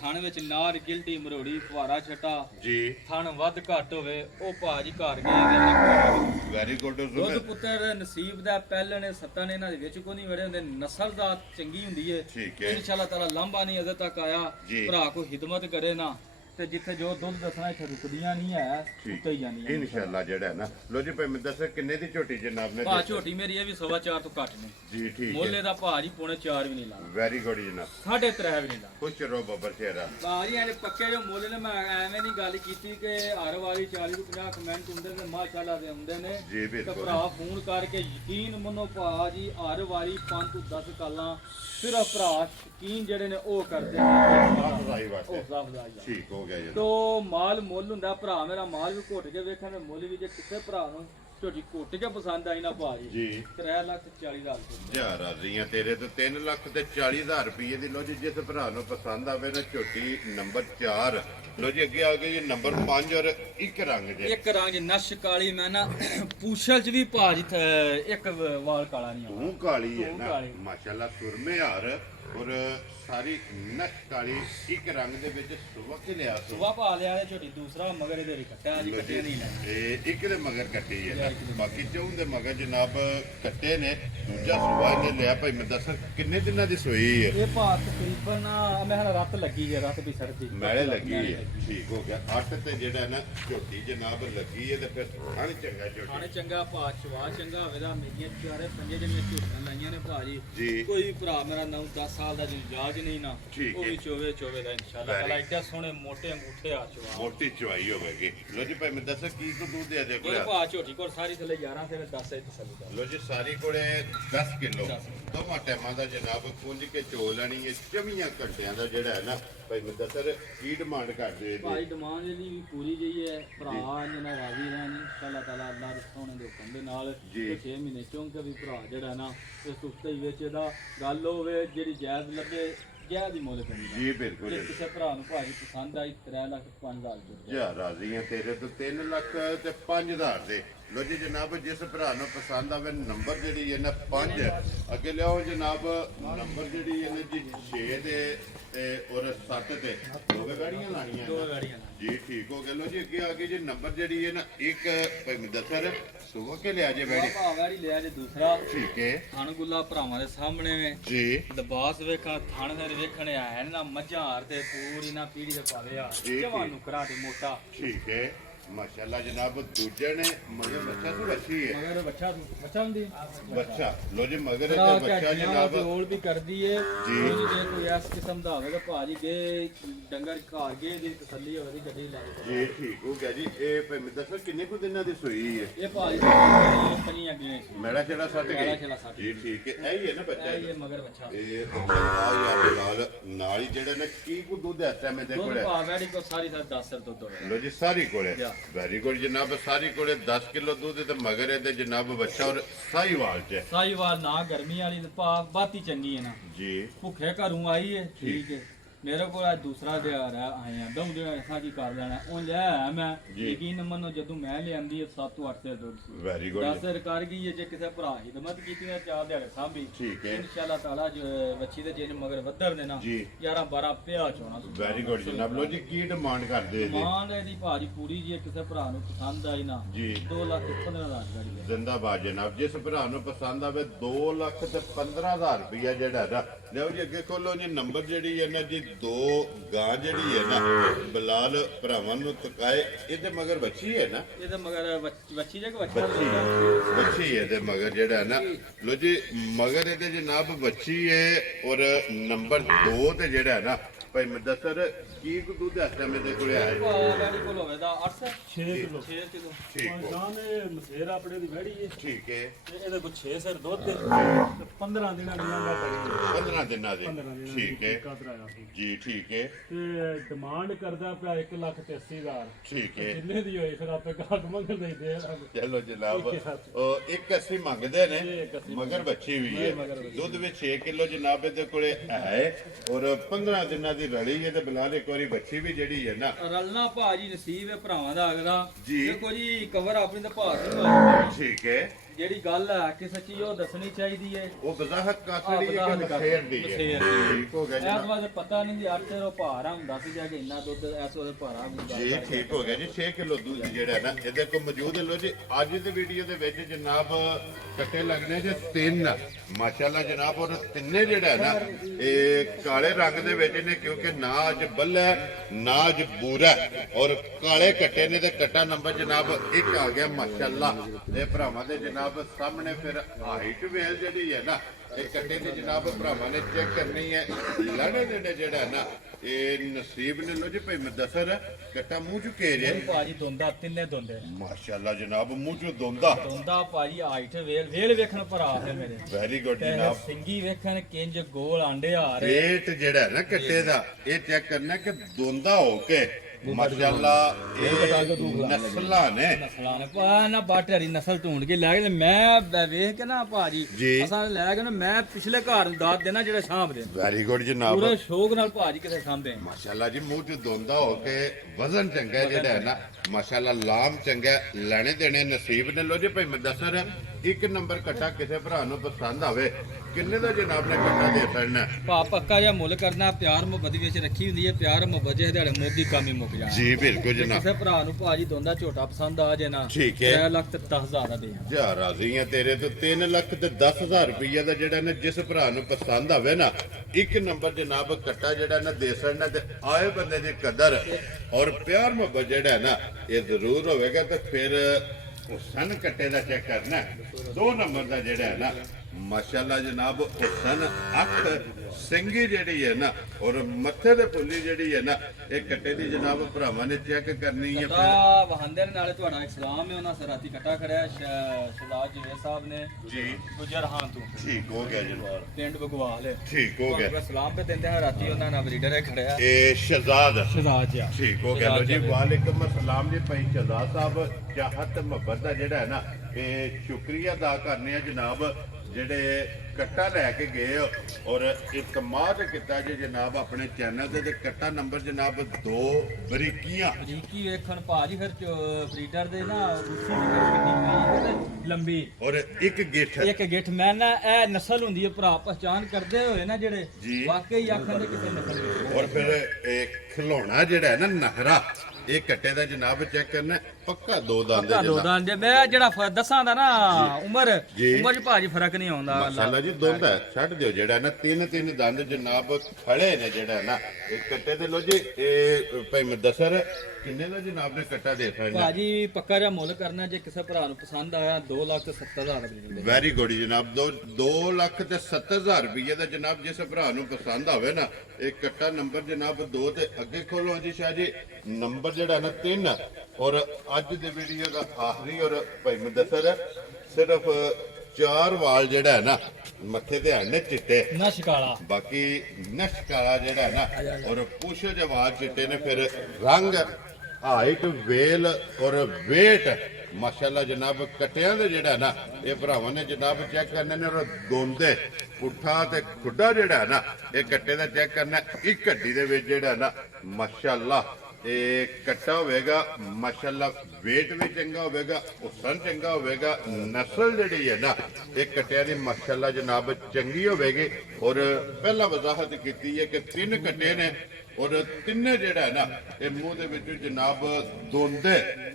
ਥਣ ਵਿੱਚ ਨਾਰ ਗਿਲਟੀ ਮਰੋੜੀ ਫੁਹਾਰਾ ਛਟਾ ਜੀ ਥਣ ਵੱਧ ਘੱਟ ਹੋਵੇ ਉਹ ਭਾਜੀ ਘਰ ਗਏ ਵੈਰੀ ਗੁੱਡ ਦੁੱਧ ਪੁੱਤਰ ਨਸੀਬ ਦਾ ਪਹਿਲਣ ਸੱਤਾਂ ਨੇ ਇਹਨਾਂ ਦੇ ਵਿੱਚ ਕੋਈ ਨਹੀਂ ਵੜੇ ਹੁੰਦੇ ਨਸਲ ਦਾ ਚੰਗੀ ਹੁੰਦੀ ਹੈ ਠੀਕ ਹੈ ਇਨਸ਼ਾਅੱਲਾ ਤਾਲਾ ਲੰਬਾ ਨਹੀਂ ਅਜੇ ਤੱਕ ਆਇਆ ਜੀ। ਭਰਾ ਕੋ ਖਿਦਮਤ ਕਰੇ ਨਾ ਤੇ ਜਿੱਥੇ ਜੋ ਦੁੱਧ ਦੱਸਣਾ ਇੱਥੇ ਰੁਕਦੀਆਂ ਨਹੀਂ ਹੈ ਉੱਤੇ ਹੀ ਜਾਂਦੀਆਂ ਇਨਸ਼ਾਅੱਲਾ ਜਿਹੜਾ ਹੈ ਨਾ ਲੋ ਜੀ ਭਾਈ ਮੈਂ ਦੱਸਿਆ ਕਿੰਨੇ ਦੀ ਝੋਟੀ ਜਨਾਬ ਨੇ ਭਾ ਝੋਟੀ ਮੇਰੀ ਇਹ ਵੀ 4.5 ਤੋਂ ਘੱਟ ਨਹੀਂ ਜੀ ਠੀਕ ਮੋਲੇ ਹੈ ਦਾ ਭਾਜੀ ਪੌਣੇ 4 ਵੀ ਨਹੀਂ ਲਾਣਾ ਵੈਰੀ ਗੁੱਡ ਜਨਾਬ 3.5 ਵੀ ਨਹੀਂ ਲਾਣਾ ਖੁਸ਼ ਰਹੋ ਬੱਬਰ ਸ਼ੇਰਾ ਭਾਜੀ ਇਹਨੇ ਪੱਕੇ ਜੋ ਮੁੱਲ ਨੇ ਮੈਂ ਐਵੇਂ ਨਹੀਂ ਗੱਲ ਕੀਤੀ ਕਿ ਹਰ ਵਾਰੀ 40 ਤੋਂ 50 ਕਮੈਂਟ ਹੁੰਦੇ ਨੇ ਮਾਸ਼ਾਅੱਲਾ ਦੇ ਹੁੰਦੇ ਨੇ ਜੀ ਤੇ ਬਿਲਕੁਲ ਭਰਾ ਫੋਨ ਕਰਕੇ ਯਕੀਨ ਮੰਨੋ ਭਾਜੀ ਹਰ ਵਾਰੀ 5 ਤੋਂ 10 ਕਾਲਾਂ ਸਿਰਫ ਭਰਾ ਯਕੀਨ ਜਿਹੜੇ ਨੇ ਉਹ ਕਰਦੇ ਨੇ ਸਾਫ ਵਾਸਤੇ ਉਹ ਸਾਫ ਦਾ ਯਾਰ ਠੀਕ ਹੋ ਗਿਆ ਜਨਾਬ ਤੋ ਮਾਲ ਮੁੱਲ ਹੁੰਦਾ ਭਰਾ ਮੇਰਾ ਮਾਲ ਵੀ ਘੁੱਟ ਕੇ ਵੇਖਣ ਦੇ ਮੁੱਲ ਵੀ ਜੇ ਕਿਸੇ ਭਰਾ ਨੂੰ ਝੋਟੀ ਘੁੱਟ ਕੇ ਪਸੰਦ ਆਈ ਨਾ ਭਾਜੀ ਜੀ 3,40,000 ਜਾ ਰਾਜ਼ੀਆਂ ਤੇਰੇ ਤੋਂ 3 ਲੱਖ ਤੇ 40,000 ਰੁਪਏ ਦੀ ਲੋ ਜੀ ਜਿਸ ਭਰਾ ਨੂੰ ਪਸੰਦ ਆਵੇ ਨਾ ਝੋਟੀ ਨੰਬਰ 4 ਲੋ ਜੀ ਅੱਗੇ ਆ ਗਈ ਜੀ ਨੰਬਰ 5 ਔਰ ਇੱਕ ਰੰਗ ਜੇ ਇੱਕ ਰੰਗ ਨਸ਼ ਕਾਲੀ ਮੈਂ ਨਾ ਪੂਛਲ ਚ ਵੀ ਭਾਜੀ ਇੱਕ ਵਾਲ ਕਾਲਾ ਨਹੀਂ ਆਉਂਦਾ ਤੂੰ ਕਾਲੀ ਹੈ ਤੂੰ ਨਾ ਕਾਲੀ। ਮਾਸ਼ਾਅੱਲਾ ਸੁਰਮੇ ਹਾਰ ਔਰ ਸਾਰੀ ਨਸ਼ ਕਾਲੀ ਇੱਕ ਰੰਗ ਦੇ ਵਿੱਚ ਸੁਵਕ ਲਿਆ ਸੋ ਸੁਬਾ ਪਾ ਲਿਆ ਇਹ ਝੋਟੀ ਦੂਸਰਾ ਮਗਰ ਇਹਦੇ ਵੀ ਕੱਟਿਆ ਜੀ ਕੱਟਿਆ ਨਹੀਂ ਲੈ ਇਹ ਇੱਕ ਦੇ ਮਗਰ ਕੱਟੀ ਹੈ ਨਾ ਬਾਕੀ ਚੌਂ ਦੇ ਮਗਰ ਜਨਾਬ ਕੱਟੇ ਨੇ ਦੂਜਾ ਸੁਬਾ ਇਹਨੇ ਲਿਆ ਭਾਈ ਮੈਂ ਦੱਸਾਂ ਕਿੰਨੇ ਦਿਨਾਂ ਦੀ ਸੋਈ ਹੈ ਇਹ ਭਾਅ ਤਕਰੀਬਨ ਮੈਂ ਕਿਹਾ ਰੱਤ ਲੱਗੀ ਹੈ ਰੱਤ ਵੀ ਸੜਦੀ ਮੈਲੇ ਲੱਗੀ ਹੈ ਠੀਕ ਹੋ ਗਿਆ 8 ਤੇ ਜਿਹੜਾ ਨਾ ਝੋਟੀ ਜਨਾਬ ਲੱਗੀ ਹੈ ਤੇ ਫਿਰ ਖਾਣ ਚੰਗਾ ਝੋਟੀ ਖਾਣੇ ਚੰਗਾ ਭਾਅ ਚਵਾ ਚੰਗਾ ਹੋਵੇਗਾ ਮੇਰੀਆਂ ਚਾਰੇ ਪੰਜੇ ਜਿਹੜੀਆਂ ਝੋਟੀਆਂ ਲਾਈਆਂ ਨੇ ਭਾਜੀ ਜੀ ਕੋਈ ਵੀ ਭਰਾ ਮੇਰਾ 9-10 ਸਾਲ ਦਾ ਜਾਜ ਨਹੀਂ ਨਾ ਠੀਕ ਉਹ ਹੈ। ਵੀ ਚੋਵੇ ਦਾ ਇਨਸ਼ਾਅੱਲਾ Very ਤਾਲਾ ਇੱਡਾ ਸੋਹਣੇ ਮੋਟੇ ਅੰਗੂਠੇ ਆ ਚਵਾ ਮੋਟੀ ਚਵਾਈ ਹੋਵੇਗੀ ਲੋ ਜੀ ਭਾਈ ਮੈਂ ਦੱਸਾਂ ਕੀ ਕੋ ਦੁੱਧ ਦੇ ਦੇ ਇਹ ਕੋਲ ਭਾਅ ਝੋਟੀ ਕੋਲ ਸਾਰੀ ਥੱਲੇ 11 ਫਿਰ 10 ਹੈ ਤਸੱਲੀ ਦਾ ਲੋ ਜੀ ਸਾਰੀ ਕੋਲੇ 10 ਕਿਲੋ ਦੋਵਾਂ ਟਾਈਮਾਂ ਦਾ ਜਨਾਬ ਪੁੰਜ ਕੇ ਚੋ ਲੈਣੀ ਹੈ 24 ਘੰਟਿਆਂ ਦਾ ਜਿਹੜਾ ਹੈ ਨਾ ਭਾਈ ਮੈਂ ਦੱਸਾਂ ਕੀ ਡਿਮਾਂਡ ਕਰਦੇ ਭਾਈ ਡਿਮਾਂਡ ਇਹਦੀ ਵੀ ਪੂਰੀ ਜਈ ਹੈ ਭਰਾ ਜਿਹਨਾਂ ਰਾਜ਼ੀ ਰਹਿਣ ਇਨਸ਼ਾਅੱਲਾ ਤਾਲਾ ਅੱਲਾਹ ਦੇ ਸੋਹਣੇ ਦੇ ਹੁਕਮ ਦੇ ਨਾਲ ਜੀ। 6 ਮਹੀਨੇ ਚੋਂਕ ਵੀ ਭਰਾ ਜਿਹੜਾ ਨਾ ਇਸ ਉੱਤੇ ਹੀ ਵਿੱਚ ਇਹਦਾ ਗੱਲ ਹੋਵੇ ਜਿਹੜੀ ਜਾਇਜ਼ ਲੱਗੇ ਜਾਇਜ਼ ਹੀ ਮੁੱਲ ਪੈਂਦੀ ਜੀ ਬਿਲਕੁਲ ਜੇ ਕਿਸੇ ਭਰਾ ਨੂੰ ਭਾਜੀ ਪਸੰਦ ਆਈ 3,05,000 ਜਾ ਰਾਜ਼ੀਆਂ ਤੇਰੇ ਤੋਂ 3 ਲੱਖ ਤੇ 5,000 ਦੇ ਲੋ ਜੀ ਜਨਾਬ ਜਿਸ ਭਰਾ ਨੂੰ ਪਸੰਦ ਆਵੇ ਨੰਬਰ ਜਿਹੜੀ ਹੈ ਨਾ 5 ਅੱਗੇ ਲਿਆਓ ਜਨਾਬ ਨੰਬਰ ਜਿਹੜੀ ਹੈ ਨਾ ਜੀ 6 ਤੇ ਔਰ 7 ਤੇ ਦੋਵੇਂ ਗਾੜੀਆਂ ਲਾਣੀਆਂ ਦੋ ਗਾੜੀਆਂ ਜੀ ਠੀਕ ਹੋ ਗਿਆ ਲੋ ਜੀ ਅੱਗੇ ਆ ਗਈ ਜੀ ਨੰਬਰ ਜਿਹੜੀ ਹੈ ਨਾ ਇੱਕ ਭਾਈ ਦੱਸਰ ਸੁਬਹ ਕੇ ਲਿਆ ਜੇ ਬੈਠੇ ਭਾਵਾੜੀ ਲਿਆ ਜੇ ਦੂਸਰਾ ਠੀਕ ਹੈ ਥਣ ਗੁੱਲਾ ਭਰਾਵਾਂ ਦੇ ਸਾਹਮਣੇ ਵੇ ਜੀ ਲਿਬਾਸ ਵੇਖਣ ਥਣ ਦੇ ਵੇਖਣ ਆਇਆ ਨਾ ਮੱਝਾਂ ਹਾਰ ਤੇ ਪੂਰੀ ਨਾ ਪੀੜੀ ਦੇ ਪਾਵੇ ਆ ਜੀ, ਜਵਾਨ ਕਰਾ ਤੇ ਮੋਟਾ ਠੀਕ ਹੈ ਮਾਸ਼ਾਅੱਲਾ ਜਨਾਬ ਦੂਜੇ ਨੇ ਮਗਰ ਬੱਚਾ ਤੋਂ ਅੱਛੀ ਹੈ ਮਗਰ ਬੱਚਾ ਹੁੰਦੀ ਬੱਚਾ ਲੋ ਜੀ ਮਗਰ ਤਰਾ ਇਹਦੇ ਬੱਚਾ ਜਨਾਬ ਰੋਲ ਵੀ ਕਰਦੀ ਏ ਜੀ। ਜੇ ਕੋਈ ਇਸ ਕਿਸਮ ਦਾ ਹੋਵੇਗਾ ਭਾਜੀ ਦੇ ਡੰਗਰ ਘਰ ਗਏ ਦੀ ਤਸੱਲੀ ਹੋਵੇ ਦੀ ਗੱਡੀ ਲਾ ਕੇ ਜੀ ਠੀਕ ਹੋ ਗਿਆ ਜੀ ਇਹ ਭਾਈ ਦੱਸੋ ਕਿੰਨੇ ਕੁ ਦਿਨਾਂ ਦੀ ਸੂਈ ਹੈ ਇਹ ਭਾਜੀ ਪਨੀ ਅੱਗੇ ਮੈੜਾ ਛੜਾ ਸੱਟ ਮੈਲਾ ਛੜਾ ਸੱਟ ਗਈ ਜੀ ਠੀਕ ਹੈ ਇਹ ਹੀ ਹੈ ਨਾ ਬੱਚਾ ਇਹ ਮਗਰ ਬੱਚਾ ਇਹ ਆ ਯਾਰ ਲਾਲ ਨਾਲ ਹੀ ਜਿਹੜੇ ਨੇ ਕੀ ਕੁ ਦੁੱਧ ਇਸ ਟਾਈਮ ਇਹਦੇ ਦੁੱਧ ਕੋਲ ਹੈ ਭਾਵਾੜੀ ਕੋ ਸਾਰੀ 10 ਸਰ ਦੁੱਧ ਹੋਵੇ ਲੋ ਜੀ ਸਾਰੀ ਕੋਲੇ ਜਾ। ਵੈਰੀ ਗੁੱਡ ਜਨਾਬ ਸਾਰੀ ਕੋਲੇ 10 ਕਿਲੋ ਦੁੱਧ ਤੇ ਮਗਰ ਇਹਦੇ ਜਨਾਬ ਬੱਚਾ ਔਰ ਸਾਹੀਵਾਲ ਚ ਹੈ। ਸਾਈਵਾਲ ਨਾ ਗਰਮੀ ਵਾਲੀ ਤੇ ਭਾ ਬਾਤੀ ਚੰਗੀ ਹੈ ਨਾ ਜੀ ਭੁੱਖੇ ਘਰੋਂ ਆਈ ਹੈ ਠੀਕ ਹੈ ਮੇਰੇ ਕੋਲ ਅੱਜ ਦੂਸਰਾ ਦਿਹਾੜਾ ਆਏ ਆ ਦਊ ਜਿਹੜਾ ਰਖਾ ਕੀ ਕਰ ਲੈਣਾ ਉਹ ਲੈ ਆਇਆ ਮੈਂ ਜੀ। ਯਕੀਨ ਮੰਨੋ ਜਦੋਂ ਮੈਂ ਲਿਆਂਦੀ ਹੈ 7 ਤੋਂ 8 ਦੇ ਦੁੱਧ ਵੈਰੀ ਗੁੱਡ 10 ਕਰ ਗਈ ਹੈ ਜੇ ਕਿਸੇ ਭਰਾ ਹਿਦਮਤ ਕੀਤੀ ਨਾ 4 ਦਿਹਾੜੇ ਸਾਂਭੀ ਠੀਕ ਹੈ ਇਨਸ਼ਾਅੱਲਾ ਤਾਲਾ ਜੋ ਵੱਛੀ ਦੇ ਜਿਹਨ ਮਗਰ ਵੱਧਰ ਨੇ ਨਾ ਜੀ 11 12 ਪਿਆ ਚੋਣਾ ਵੈਰੀ ਗੁੱਡ ਜਨਾਬ ਲੋ ਜੀ ਕੀ ਡਿਮਾਂਡ ਕਰਦੇ ਜੀ ਮਾਂ ਇਹਦੀ ਭਾਜੀ ਪੂਰੀ ਜੇ ਕਿਸੇ ਭਰਾ ਨੂੰ ਪਸੰਦ ਆਈ ਨਾ ਜੀ 2,15,000 ਗਾੜੀ ਹੈ ਜ਼ਿੰਦਾਬਾਦ ਜਨਾਬ ਜਿਸ ਭਰਾ ਨੂੰ ਪਸੰਦ ਆਵੇ 2 ਲੱਖ ਤੇ 15,000 ਰੁਪਇਆ ਜਿਹੜਾ ਨਾ ਲਿਓ ਜੀ ਅੱਗੇ ਖੋਲੋ ਜੀ ਨੰਬਰ ਜਿਹੜੀ ਹੈ ਨਾ ਜੀ 2 ਗਾਂ ਜਿਹੜੀ ਹੈ ਨਾ ਬਲਾਲ ਭਰਾਵਾਂ ਨੂੰ ਤਕਾਏ ਇਹਦੇ ਮਗਰ ਬੱਚੀ ਹੈ ਨਾ ਇਹਦੇ ਮਗਰ ਵੱਛੀ ਜੇ ਕਿ ਬੱਚੀ ਵੱਛਾ ਬੱਚੀ ਇਹਦੇ ਮਗਰ ਜਿਹੜਾ ਹੈ ਨਾ ਲੋ ਜੀ ਮਗਰ ਇਹਦੇ ਜਨਾਬ ਬੱਚੀ ਹੈ ਔਰ ਨੰਬਰ 2 ਤੇ ਜਿਹੜਾ ਹੈ ਨਾ ਭਾਈ ਮੁਦੱਸਰ ਕੀ ਕੁ ਦੁੱਧ ਇਸ ਟਾਈਮ ਇਹਦੇ ਕੋਲ ਆਇਆ ਗਾੜੀ ਕੋਲ ਹੋਵੇ ਦਾ 8 6 ਕਿਲੋ 6 ਕਿਲੋ ਠੀਕ ਹੋ ਗਾਂ ਨੇ ਮਸੇਰ ਆਪਣੇ ਦੀ ਵੜੀ ਹੈ ਠੀਕ ਹੈ ਤੇ ਇਹਦੇ ਕੋਲ 6 ਸਿਰ ਦੁੱਧ ਤੇ 15 ਦਿਨਾਂ ਦੀ ਮੰਗਾ ਪੜੀ ਹੈ 15 ਦਿਨਾਂ ਦੇ 15 ਦਿਨਾਂ ਠੀਕ ਹੈ ਕਾਦਰ ਆਇਆ ਸੀ ਜੀ ਠੀਕ ਹੈ ਤੇ ਡਿਮਾਂਡ ਕਰਦਾ ਪਿਆ 1,80,000 ਠੀਕ ਹੈ ਜਿੰਨੇ ਦੀ ਹੋਈ ਫਿਰ ਆਪੇ ਗਾਹਕ ਮੰਗਣ ਦੇ ਦੇ ਚਲੋ ਜਨਾਬ ਉਹ ਇੱਕ ਅਸੀਂ ਮੰਗਦੇ ਨੇ ਇੱਕ ਅੱਸੀ ਮਗਰ ਬੱਚੀ ਵੀ ਹੈ ਦੁੱਧ ਵਿੱਚ 6 ਕਿਲੋ ਜਨਾਬ ਇਹਦੇ ਕੋਲੇ ਹੈ ਔਰ 15 ਦਿਨਾਂ ਦੀ ਰਲੀ ਹੈ ਤੇ ਬਿਲਾਲ ਇੱਕ ਵਾਰੀ ਬੱਚੀ ਵੀ ਜਿਹੜੀ ਹੈ ਨਾ ਰਲਣਾ ਭਾਜੀ ਨਸੀਬ ਹੈ ਭਰਾਵਾਂ ਦਾ ਅਗਲਾ ਜੀ। ਦੇਖੋ ਜੀ ਕਵਰ ਆਪਣੀ ਤਾਂ ਭਾਰ ਨਹੀਂ ਮਾਰਦਾ ਠੀਕ ਹੈ ਜਿਹੜੀ ਗੱਲ ਹੈ ਕਿ ਸੱਚੀ ਉਹ ਦੱਸਣੀ ਚਾਹੀਦੀ ਹੈ ਉਹ ਵਜ਼ਾਹਤ ਕਾਸੜੀ ਹੈ ਕਿ ਮਸੇਰ ਦੀ ਹੈ ਮਸੇਰ ਦੀ। ਠੀਕ ਹੋ ਗਿਆ ਇਸ ਜਨਾਬ ਵਾਰ ਪਤਾ ਨਹੀਂ ਜੀ 8 ਰੋ ਭਾਰਾ ਹੁੰਦਾ ਸੀ ਜਾ ਕੇ ਇੰਨਾ ਦੁੱਧ ਇਸ ਵੇਲੇ ਭਾਰਾ ਹੁੰਦਾ ਜੀ ਠੀਕ ਹੋ ਗਿਆ ਜੀ 6 ਕਿਲੋ ਦੁੱਧ ਜਿਹੜਾ ਹੈ ਨਾ ਇਹਦੇ ਕੋਲ ਮੌਜੂਦ ਹੈ ਲੋ ਜੀ ਅੱਜ ਦੀ ਵੀਡੀਓ ਦੇ ਵਿੱਚ ਜਨਾਬ ਕੱਟੇ ਲੱਗਣੇ ਜੇ 3 ਮਾਸ਼ਾਅੱਲਾ ਜਨਾਬ ਔਰ ਤਿੰਨੇ ਜਿਹੜਾ ਹੈ ਨਾ ਇਹ ਕਾਲੇ ਰੰਗ ਦੇ ਵਿੱਚ ਨੇ ਕਿਉਂਕਿ ਨਾ ਅੱਜ ਬੱਲਾ ਨਾ ਅੱਜ ਬੂਰਾ ਔਰ ਕਾਲੇ ਕੱਟੇ ਨੇ ਤੇ ਕੱਟਾ ਨੰਬਰ ਜਨਾਬ 1 ਆ ਗਿਆ ਮਾਸ਼ਾਅੱਲਾ ਇਹ ਭਰਾਵਾਂ ਦੇ ਜਨਾਬ ਸਾਹਮਣੇ ਫਿਰ ਹਾਈਟ ਵੇਲ ਜਿਹੜੀ ਹੈ ਨਾ ਇਹ ਕੱਟੇ ਦੀ ਜਨਾਬ ਭਰਾਵਾਂ ਨੇ ਚੈੱਕ ਕਰਨੀ ਹੈ ਲੜੇ ਦੇ ਨੇ ਜਿਹੜਾ ਨਾ ਇਹ ਨਸੀਬ ਨੇ ਲੋ ਜੀ ਭਾਈ ਮੁਦੱਸਰ ਕੱਟਾ ਮੂੰਹ ਚੁੱਕੇ ਜੇ ਭਾਜੀ ਦੋਂਦਾ ਤਿੰਨੇ ਦੋਂਦੇ ਮਾਸ਼ਾਅੱਲਾ ਜਨਾਬ ਮੂੰਹ ਚੋਂ ਦੋਂਦਾ ਦੋਂਦਾ ਭਾਜੀ ਹਾਈਟ ਵੇਲ ਵੇਖਣ ਭਰਾ ਹੈ ਮੇਰੇ ਵੈਰੀ ਗੁੱਡ ਤੇ ਜਨਾਬ ਸਿੰਗੀ ਵੇਖਣ ਕਿੰਜ ਗੋਲ ਆਂਡੇ ਆ ਰਹੇ ਰੇਟ ਜਿਹੜਾ ਹੈ ਨਾ ਕੱਟੇ ਦਾ ਇਹ ਚੈੱਕ ਕਰਨਾ ਕਿ ਦੋਂਦਾ ਹੋ ਕੇ ਮਾਸ਼ਾਅੱਲਾ ਇਹ ਨਸਲਾਂ ਨੇ ਨਸਲਾਂ ਨੇ ਪਾ ਨਾ ਬਾਟਰੀ ਨਸਲ ਢੂੰਡ ਕੇ ਲੈ ਗਏ ਮੈਂ ਵੇਖ ਕੇ ਨਾ ਭਾਜੀ ਜੀ। ਅਸਾਂ ਲੈ ਕੇ ਨਾ ਮੈਂ ਪਿਛਲੇ ਘਰ ਨੂੰ ਦਾਤ ਦੇਣਾ ਜਿਹੜੇ ਸਾਂਭਦੇ ਵੈਰੀ ਗੁੱਡ ਜਨਾਬ ਪੂਰੇ ਸ਼ੌਕ ਨਾਲ ਭਾਜੀ ਕਿਤੇ ਸਾਂਭਦੇ ਮਾਸ਼ਾਅੱਲਾ ਜੀ ਮੂੰਹ ਚ ਦੋਂਦਾ ਹੋ ਕੇ ਵਜ਼ਨ ਚੰਗਾ ਹੈ ਜਿਹੜਾ ਹੈ ਨਾ ਮਾਸ਼ਾਅੱਲਾ ਲਾਮ ਚੰਗਾ ਹੈ, ਲੈਣੇ ਦੇਣੇ ਨਸੀਬ ਨੇ ਲੋ ਜੀ ਭਾਈ ਮੁਦੱਸਰ ਇੱਕ ਨੰਬਰ ਕੱਟਾ ਕਿਸੇ ਭਰਾ ਨੂੰ ਪਸੰਦ ਆਵੇ ਕਿੰਨੇ ਦਾ ਜਨਾਬ ਨੇ ਕੱਟਾ ਦੇ ਛੱਡਣਾ ਭਾ ਪੱਕਾ ਜਿਹਾ ਮੁੱਲ ਕਰਨਾ ਪਿਆਰ ਮੁਹੱਬਤ ਵਿੱਚ ਰੱਖੀ ਹੁੰਦੀ ਹੈ ਪਿਆਰ ਮੁਹੱਬਤ ਜਿਹੇ ਦਿਹਾੜੇ ਮੋਦੀ ਕੰਮ ਹੀ ਮੁੱਕ ਜਾਣਾ ਜੀ ਬਿਲਕੁਲ ਜਨਾਬ ਕਿਸੇ ਭਰਾ ਨੂੰ ਭਾਜੀ ਦੋਂਦਾ ਝੋਟਾ ਪਸੰਦ ਆ ਜੇ ਨਾ ਠੀਕ ਹੈ। 3 ਲੱਖ ਤੇ 10,000 ਦਾ ਦੇ ਜਾ ਰਾਜ਼ੀ ਆ ਤੇਰੇ ਤੋਂ 3 ਲੱਖ ਤੇ 10,000 ਰੁਪਈਆ ਦਾ ਜਿਹੜਾ ਨਾ ਜਿਸ ਭਰਾ ਨੂੰ ਪਸੰਦ ਆਵੇ ਨਾ ਇੱਕ ਨੰਬਰ ਜਨਾਬ ਕੱਟਾ ਜਿਹੜਾ ਨਾ ਦੇ ਛੱਡਣਾ ਤੇ ਆਏ ਬੰਦੇ ਦੀ ਕਦਰ ਔਰ ਪਿਆਰ ਮੁਹੱਬਤ ਜਿਹੜਾ ਨਾ ਇਹ ਜ਼ਰੂਰ ਹੋਵੇਗਾ ਤੇ ਫਿਰ ਹੁਸਨ ਕੱਟੇ ਦਾ ਚੈੱਕ ਕਰਨਾ 2 ਨੰਬਰ ਦਾ ਜਿਹੜਾ ਹੈ ਨਾ ਮਾਸ਼ਾਅੱਲਾ ਜਨਾਬ ਹੁਸਨ ਅੱਖ ਸਿੰਗੀ ਜਿਹੜੀ ਹੈ ਨਾ ਔਰ ਮੱਥੇ ਦੇ ਪੁੱਲੀ ਜਿਹੜੀ ਹੈ ਨਾ ਇਹ ਕੱਟੇ ਦੀ ਜਨਾਬ ਭਰਾਵਾਂ ਨੇ ਚੈੱਕ ਕਰਨੀ ਹੈ ਫਿਰ ਕਟਾ ਵਹੰਦੇ ਨਾਲੇ ਤੁਹਾਡਾ ਇਸਲਾਮ ਹੈ ਉਹਨਾਂ ਸਰਾਤੀ ਕਟਾ ਖੜਿਆ ਸ਼ਹਜ਼ਾਦ ਜਵੇਦ ਸਾਹਿਬ ਨੇ ਜੀ ਗੁਜਰ ਹਾਂ ਤੋਂ ਠੀਕ ਹੋ ਗਿਆ ਜਨਾਬ ਪਿੰਡ ਬਗਵਾਲ ਹੈ ਠੀਕ ਹੋ ਗਿਆ ਸਲਾਮ ਤੇ ਦਿੰਦੇ ਹਾਂ ਰਾਤੀ ਉਹਨਾਂ ਨਾਲ ਬਰੀਡਰ ਖੜਿਆ ਇਹ ਸ਼ਹਜ਼ਾਦ ਸ਼ਹਜ਼ਾਦ ਜੀ ਠੀਕ ਹੋ ਗਿਆ ਲੋ ਜੀ ਵਾਲੇਕੁਮ ਅਸਲਾਮ ਜੀ ਭਾਈ ਸ਼ਹਜ਼ਾਦ ਸਾਹਿਬ ਚਾਹਤ ਮੁਹੱਬਤ ਦਾ ਜਿਹੜਾ ਹੈ ਨਾ ਇਹ ਸ਼ੁਕਰੀਆ ਅਦਾ ਕਰਨੇ ਆ ਜਨਾਬ ਜਿਹੜੇ ਕੱਟਾ ਲੈ ਕੇ ਗਏ ਹੋ ਔਰ ਇੱਕ ਮਾਤ ਕੀਤਾ ਜੀ ਜਨਾਬ ਆਪਣੇ ਚੈਨਲ ਤੇ ਕੱਟਾ ਨੰਬਰ ਜਨਾਬ 2 ਬਰੀਕੀਆਂ ਬਰੀਕੀ ਵੇਖਣ ਭਾਜੀ ਫਿਰ ਫਰੀਡਰ ਦੇ ਨਾ ਰੁੱਸੀ ਦੀ ਕਿੰਨੀ ਹੋਈ ਤੇ ਲੰਬੀ ਔਰ ਇੱਕ ਗਿੱਠ ਇੱਕ ਗਿੱਠ ਮੈਂ ਨਾ ਇਹ ਨਸਲ ਹੁੰਦੀ ਹੈ ਭਰਾ ਪਛਾਣ ਕਰਦੇ ਹੋਏ ਨਾ ਜਿਹੜੇ ਜੀ। ਵਾਕਈ ਆਖਣ ਦੇ ਕਿਸੇ ਨਸਲ ਦੀ ਔਰ ਫਿਰ ਇਹ ਖਿਲੌਣਾ ਜਿਹੜਾ ਹੈ ਨਾ ਨਖਰਾ ਇਹ ਕੱਟੇ ਦਾ ਜਨਾਬ ਚੈੱਕ ਕਰਨਾ ਪੱਕਾ 2 ਦੰਦ ਪੱਕਾ ਦੋ ਜਨਾਬ ਦੰਦ ਜੇ ਮੈਂ ਜਿਹੜਾ ਦੱਸਾਂ ਦਾ ਨਾ ਉਮਰ ਜੀ। ਉਮਰ 'ਚ ਭਾਜੀ ਫਰਕ ਨਹੀਂ ਆਉਂਦਾ ਮਸਾਲਾ ਜੀ ਦੁੱਧ ਹੈ ਛੱਡ ਦਿਓ ਜਿਹੜਾ ਨਾ 3 ਦੰਦ ਜਨਾਬ ਖੜੇ ਨੇ ਜਿਹੜਾ ਨਾ ਇਹ ਕੱਟੇ ਦੇ ਲੋ ਜੀ ਇਹ ਭਾਈ ਮੁਦੱਸਰ ਕਿੰਨੇ ਦਾ ਜਨਾਬ ਨੇ ਕੱਟਾ ਦੇ ਸਕਦੇ ਭਾਜੀ ਪੱਕਾ ਜਿਹਾ ਮੁੱਲ ਕਰਨਾ ਜੇ ਕਿਸੇ ਭਰਾ ਨੂੰ ਪਸੰਦ ਆਇਆ 2,70,000 ਰੁਪਏ ਦੇ ਵੈਰੀ ਗੁੱਡ ਜਨਾਬ 2,70,000 ਰੁਪਏ ਦਾ ਜਨਾਬ ਜਿਸ ਭਰਾ ਨੂੰ ਪਸੰਦ ਆਵੇ ਨਾ ਇਹ ਕੱਟਾ ਨੰਬਰ ਜਨਾਬ 2 ਤੇ ਅੱਗੇ ਖੋਲੋ ਜੀ ਸ਼ਾਹ ਜੀ ਨੰਬਰ ਜਿਹੜਾ ਨਾ 3 ਔਰ ਅੱਜ ਦੇ ਵੀਡੀਓ ਦਾ ਆਖਰੀ ਔਰ ਭਾਈ ਮੁਦੱਸਰ ਸਿਰਫ 4 ਵਾਲ ਜਿਹੜਾ ਹੈ ਨਾ ਮੱਥੇ ਤੇ ਹਨ ਚਿੱਟੇ ਨਾ ਸ਼ਿਕਾਲਾ ਬਾਕੀ ਨਸ਼ ਕਾਲਾ ਜਿਹੜਾ ਹੈ ਨਾ ਔਰ ਪੁੱਛ ਜਵਾਬ ਚਿੱਟੇ ਨੇ ਫਿਰ ਰੰਗ ਹਾਈਟ ਵੇਲ ਔਰ weight ਮਾਸ਼ਾਅੱਲਾ ਜਨਾਬ ਕਟਿਆਂ ਦੇ ਜਿਹੜਾ ਨਾ ਇਹ ਭਰਾਵਾਂ ਨੇ ਜਨਾਬ ਚੈੱਕ ਕਰਨੇ ਨੇ ਔਰ ਦੋਂਦੇ ਪੁੱਠਾ ਤੇ ਖੁੱਡਾ ਜਿਹੜਾ ਹੈ ਨਾ ਇਹ ਕੱਟੇ ਦਾ ਚੈੱਕ ਕਰਨਾ ਇੱਕ ਹੱਡੀ ਦੇ ਵਿੱਚ ਜਿਹੜਾ ਨਾ ਮਾਸ਼ਾਅੱਲਾ ਇਹ ਕੱਟਾ ਹੋਵੇਗਾ ਮਾਸ਼ਾਅੱਲਾ weight ਵੀ ਚੰਗਾ ਹੋਵੇਗਾ ਹੁਸਨ ਚੰਗਾ ਹੋਵੇਗਾ ਨਸਲ ਜਿਹੜੀ ਹੈ ਨਾ ਇਹ ਕੱਟਿਆਂ ਦੀ ਮਾਸ਼ਾਅੱਲਾ ਜਨਾਬ ਚੰਗੀ ਹੋਵੇਗੀ ਔਰ ਪਹਿਲਾਂ ਵਜ਼ਾਹਤ ਕੀਤੀ ਹੈ ਕਿ 3 ਕੱਟੇ ਨੇ ਔਰ ਤਿੰਨੇ ਜਿਹੜਾ ਹੈ ਨਾ ਇਹ ਮੂੰਹ ਦੇ ਵਿੱਚ ਜਨਾਬ ਦੋਂਦੇ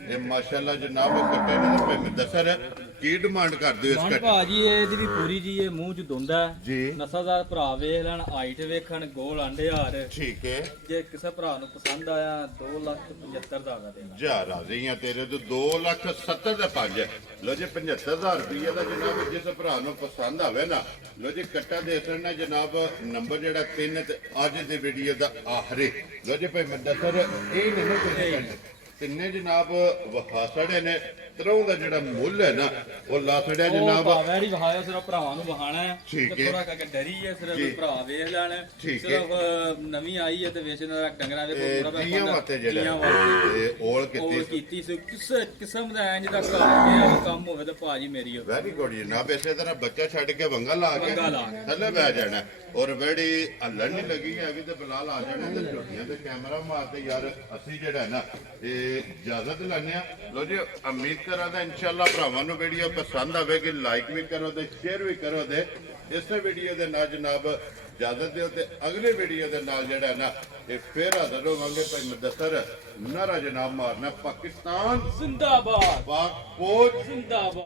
ਇਹ ਮਾਸ਼ਾਅੱਲਾ ਜਨਾਬ ਕੱਟੇ ਨੇ ਤੇ ਭਾਵੇਂ ਦੱਸਰ ਕੀ ਡਿਮਾਂਡ ਕਰਦੇ ਹੋ ਇਸ ਮਨ ਕੱਟੇ ਭਾਜੀ ਇਹਦੀ ਵੀ ਪੂਰੀ ਜੀ ਇਹ ਮੂੰਹ 'ਚ ਦੁੰਦਾ ਜੀ। ਨਸਲਦਾਰ ਭਰਾ ਵੇਖ ਲੈਣ ਹਾਈਟ ਵੇਖਣ ਗੋਲ ਆਂਡੇ ਹਾਰ ਠੀਕ ਹੈ ਜੇ ਕਿਸੇ ਭਰਾ ਨੂੰ ਪਸੰਦ ਆਇਆ 2,75,000 ਦਾ ਦੇਣਾ ਜਾ ਰਾਜ਼ੀ ਆ ਤੇਰੇ ਤੋਂ 2,70,000 ਦਾ 5 ਲੋ ਜੀ 75,000 ਰੁਪਏ ਦਾ ਜਨਾਬ ਜਿਸ ਭਰਾ ਨੂੰ ਪਸੰਦ ਆਵੇ ਨਾ ਲੋ ਜੀ ਕੱਟਾ ਦੇ ਦੇਣਾ ਜਨਾਬ ਨੰਬਰ ਜਿਹੜਾ 3 ਤੇ ਅੱਜ ਦੀ ਵੀਡੀਓ ਦਾ ਆਖਰੀ ਲੋ ਜੀ ਭਾਈ ਮੈਂ ਦੱਸਰ ਇਹ ਨਹੀਂ ਤੁਸੀਂ ਕਰਨਾ ਤਿੰਨੇ ਜਨਾਬ ਵਹਾਸੜੇ ਨੇ ਤਰੋਂ ਦਾ ਜਿਹੜਾ ਮੁੱਲ ਹੈ ਨਾ ਉਹ ਲਾਸੜਿਆ ਜਨਾਬ ਵੈਰੀ ਵਹਾਇਆ ਸਿਰਫ ਭਰਾਵਾਂ ਨੂੰ ਵਹਾਣਾ ਹੈ ਠੀਕ ਤੇ ਹੈ। ਥੋੜਾ ਕਰਕੇ ਡਰੀ ਹੈ ਜੀ। ਸਿਰਫ ਭਰਾ ਵੇਖ ਲੈਣ ਠੀਕ ਹੈ। ਸਿਰਫ ਨਵੀਂ ਆਈ ਹੈ ਤੇ ਵੇਚਣ ਦਾ ਡੰਗਰਾਂ ਦੇ ਇਹ ਥੋੜਾ ਦੀਆਂ ਵਾਤੇ ਜਿਹੜਾ ਦੀਆਂ ਵਾਸਤੇ ਇਹ ਔਲ ਉਹ ਕੀਤੀ ਕੀਤੀ ਸੀ ਕਿਸੇ ਕਿਸਮ ਦਾ ਇੰਜ ਦਾ ਘਰ ਗਿਆ ਕੰਮ ਹੋਵੇ ਤਾਂ ਭਾਜੀ ਮੇਰੀ ਹੋਵੇ ਵੈਰੀ ਗੁੱਡ ਜਨਾਬ ਇਸੇ ਤਰ੍ਹਾਂ ਬੱਚਾ ਛੱਡ ਕੇ ਵੰਗਾ ਲਾ ਕੇ ਵੰਗਾ ਲਾ ਕੇ। ਥੱਲੇ ਬਹਿ ਜਾਣਾ ਔਰ ਬੜੀ ਹੱਲਣ ਨਹੀਂ ਲੱਗੀ ਹੈਗੀ ਤੇ ਬਲਾਲ ਆ ਜਾਣਾ ਤੇ ਝੋਟੀਆਂ ਤੇ ਕੈਮਰਾ ਮਾਰਦੇ ਯਾਰ ਅਸੀਂ ਜਿਹੜਾ ਨਾ ਇਹ ਇਜਾਜ਼ਤ ਲੈਣੇ ਆ ਲੋ ਜੀ ਉਮੀਦ ਕਰਾਂ ਤਾਂ ਇਨਸ਼ਾਅੱਲਾ ਭਰਾਵਾਂ ਨੂੰ ਵੀਡੀਓ ਪਸੰਦ ਆਵੇਗੀ ਲਾਈਕ ਵੀ ਕਰੋ ਤੇ ਸ਼ੇਅਰ ਵੀ ਕਰੋ ਤੇ ਇਸੇ ਵੀਡੀਓ ਦੇ ਨਾਲ ਜਨਾਬ ਇਜਾਜ਼ਤ ਦਿਓ ਤੇ ਅਗਲੇ ਵੀਡੀਓ ਦੇ ਨਾਲ ਜਿਹੜਾ ਨਾ ਇਹ ਫੇਰ ਹਾਜ਼ਰ ਹੋਵਾਂਗੇ ਭਾਈ ਮੁਦੱਸਰ ਨਾਰਾ ਜਨਾਬ ਮਾਰਨਾ ਪਾਕਿਸਤਾਨ ਜ਼ਿੰਦਾਬਾਦ ਪਾਕ ਫੌਜ ਜ਼ਿੰਦਾਬਾਦ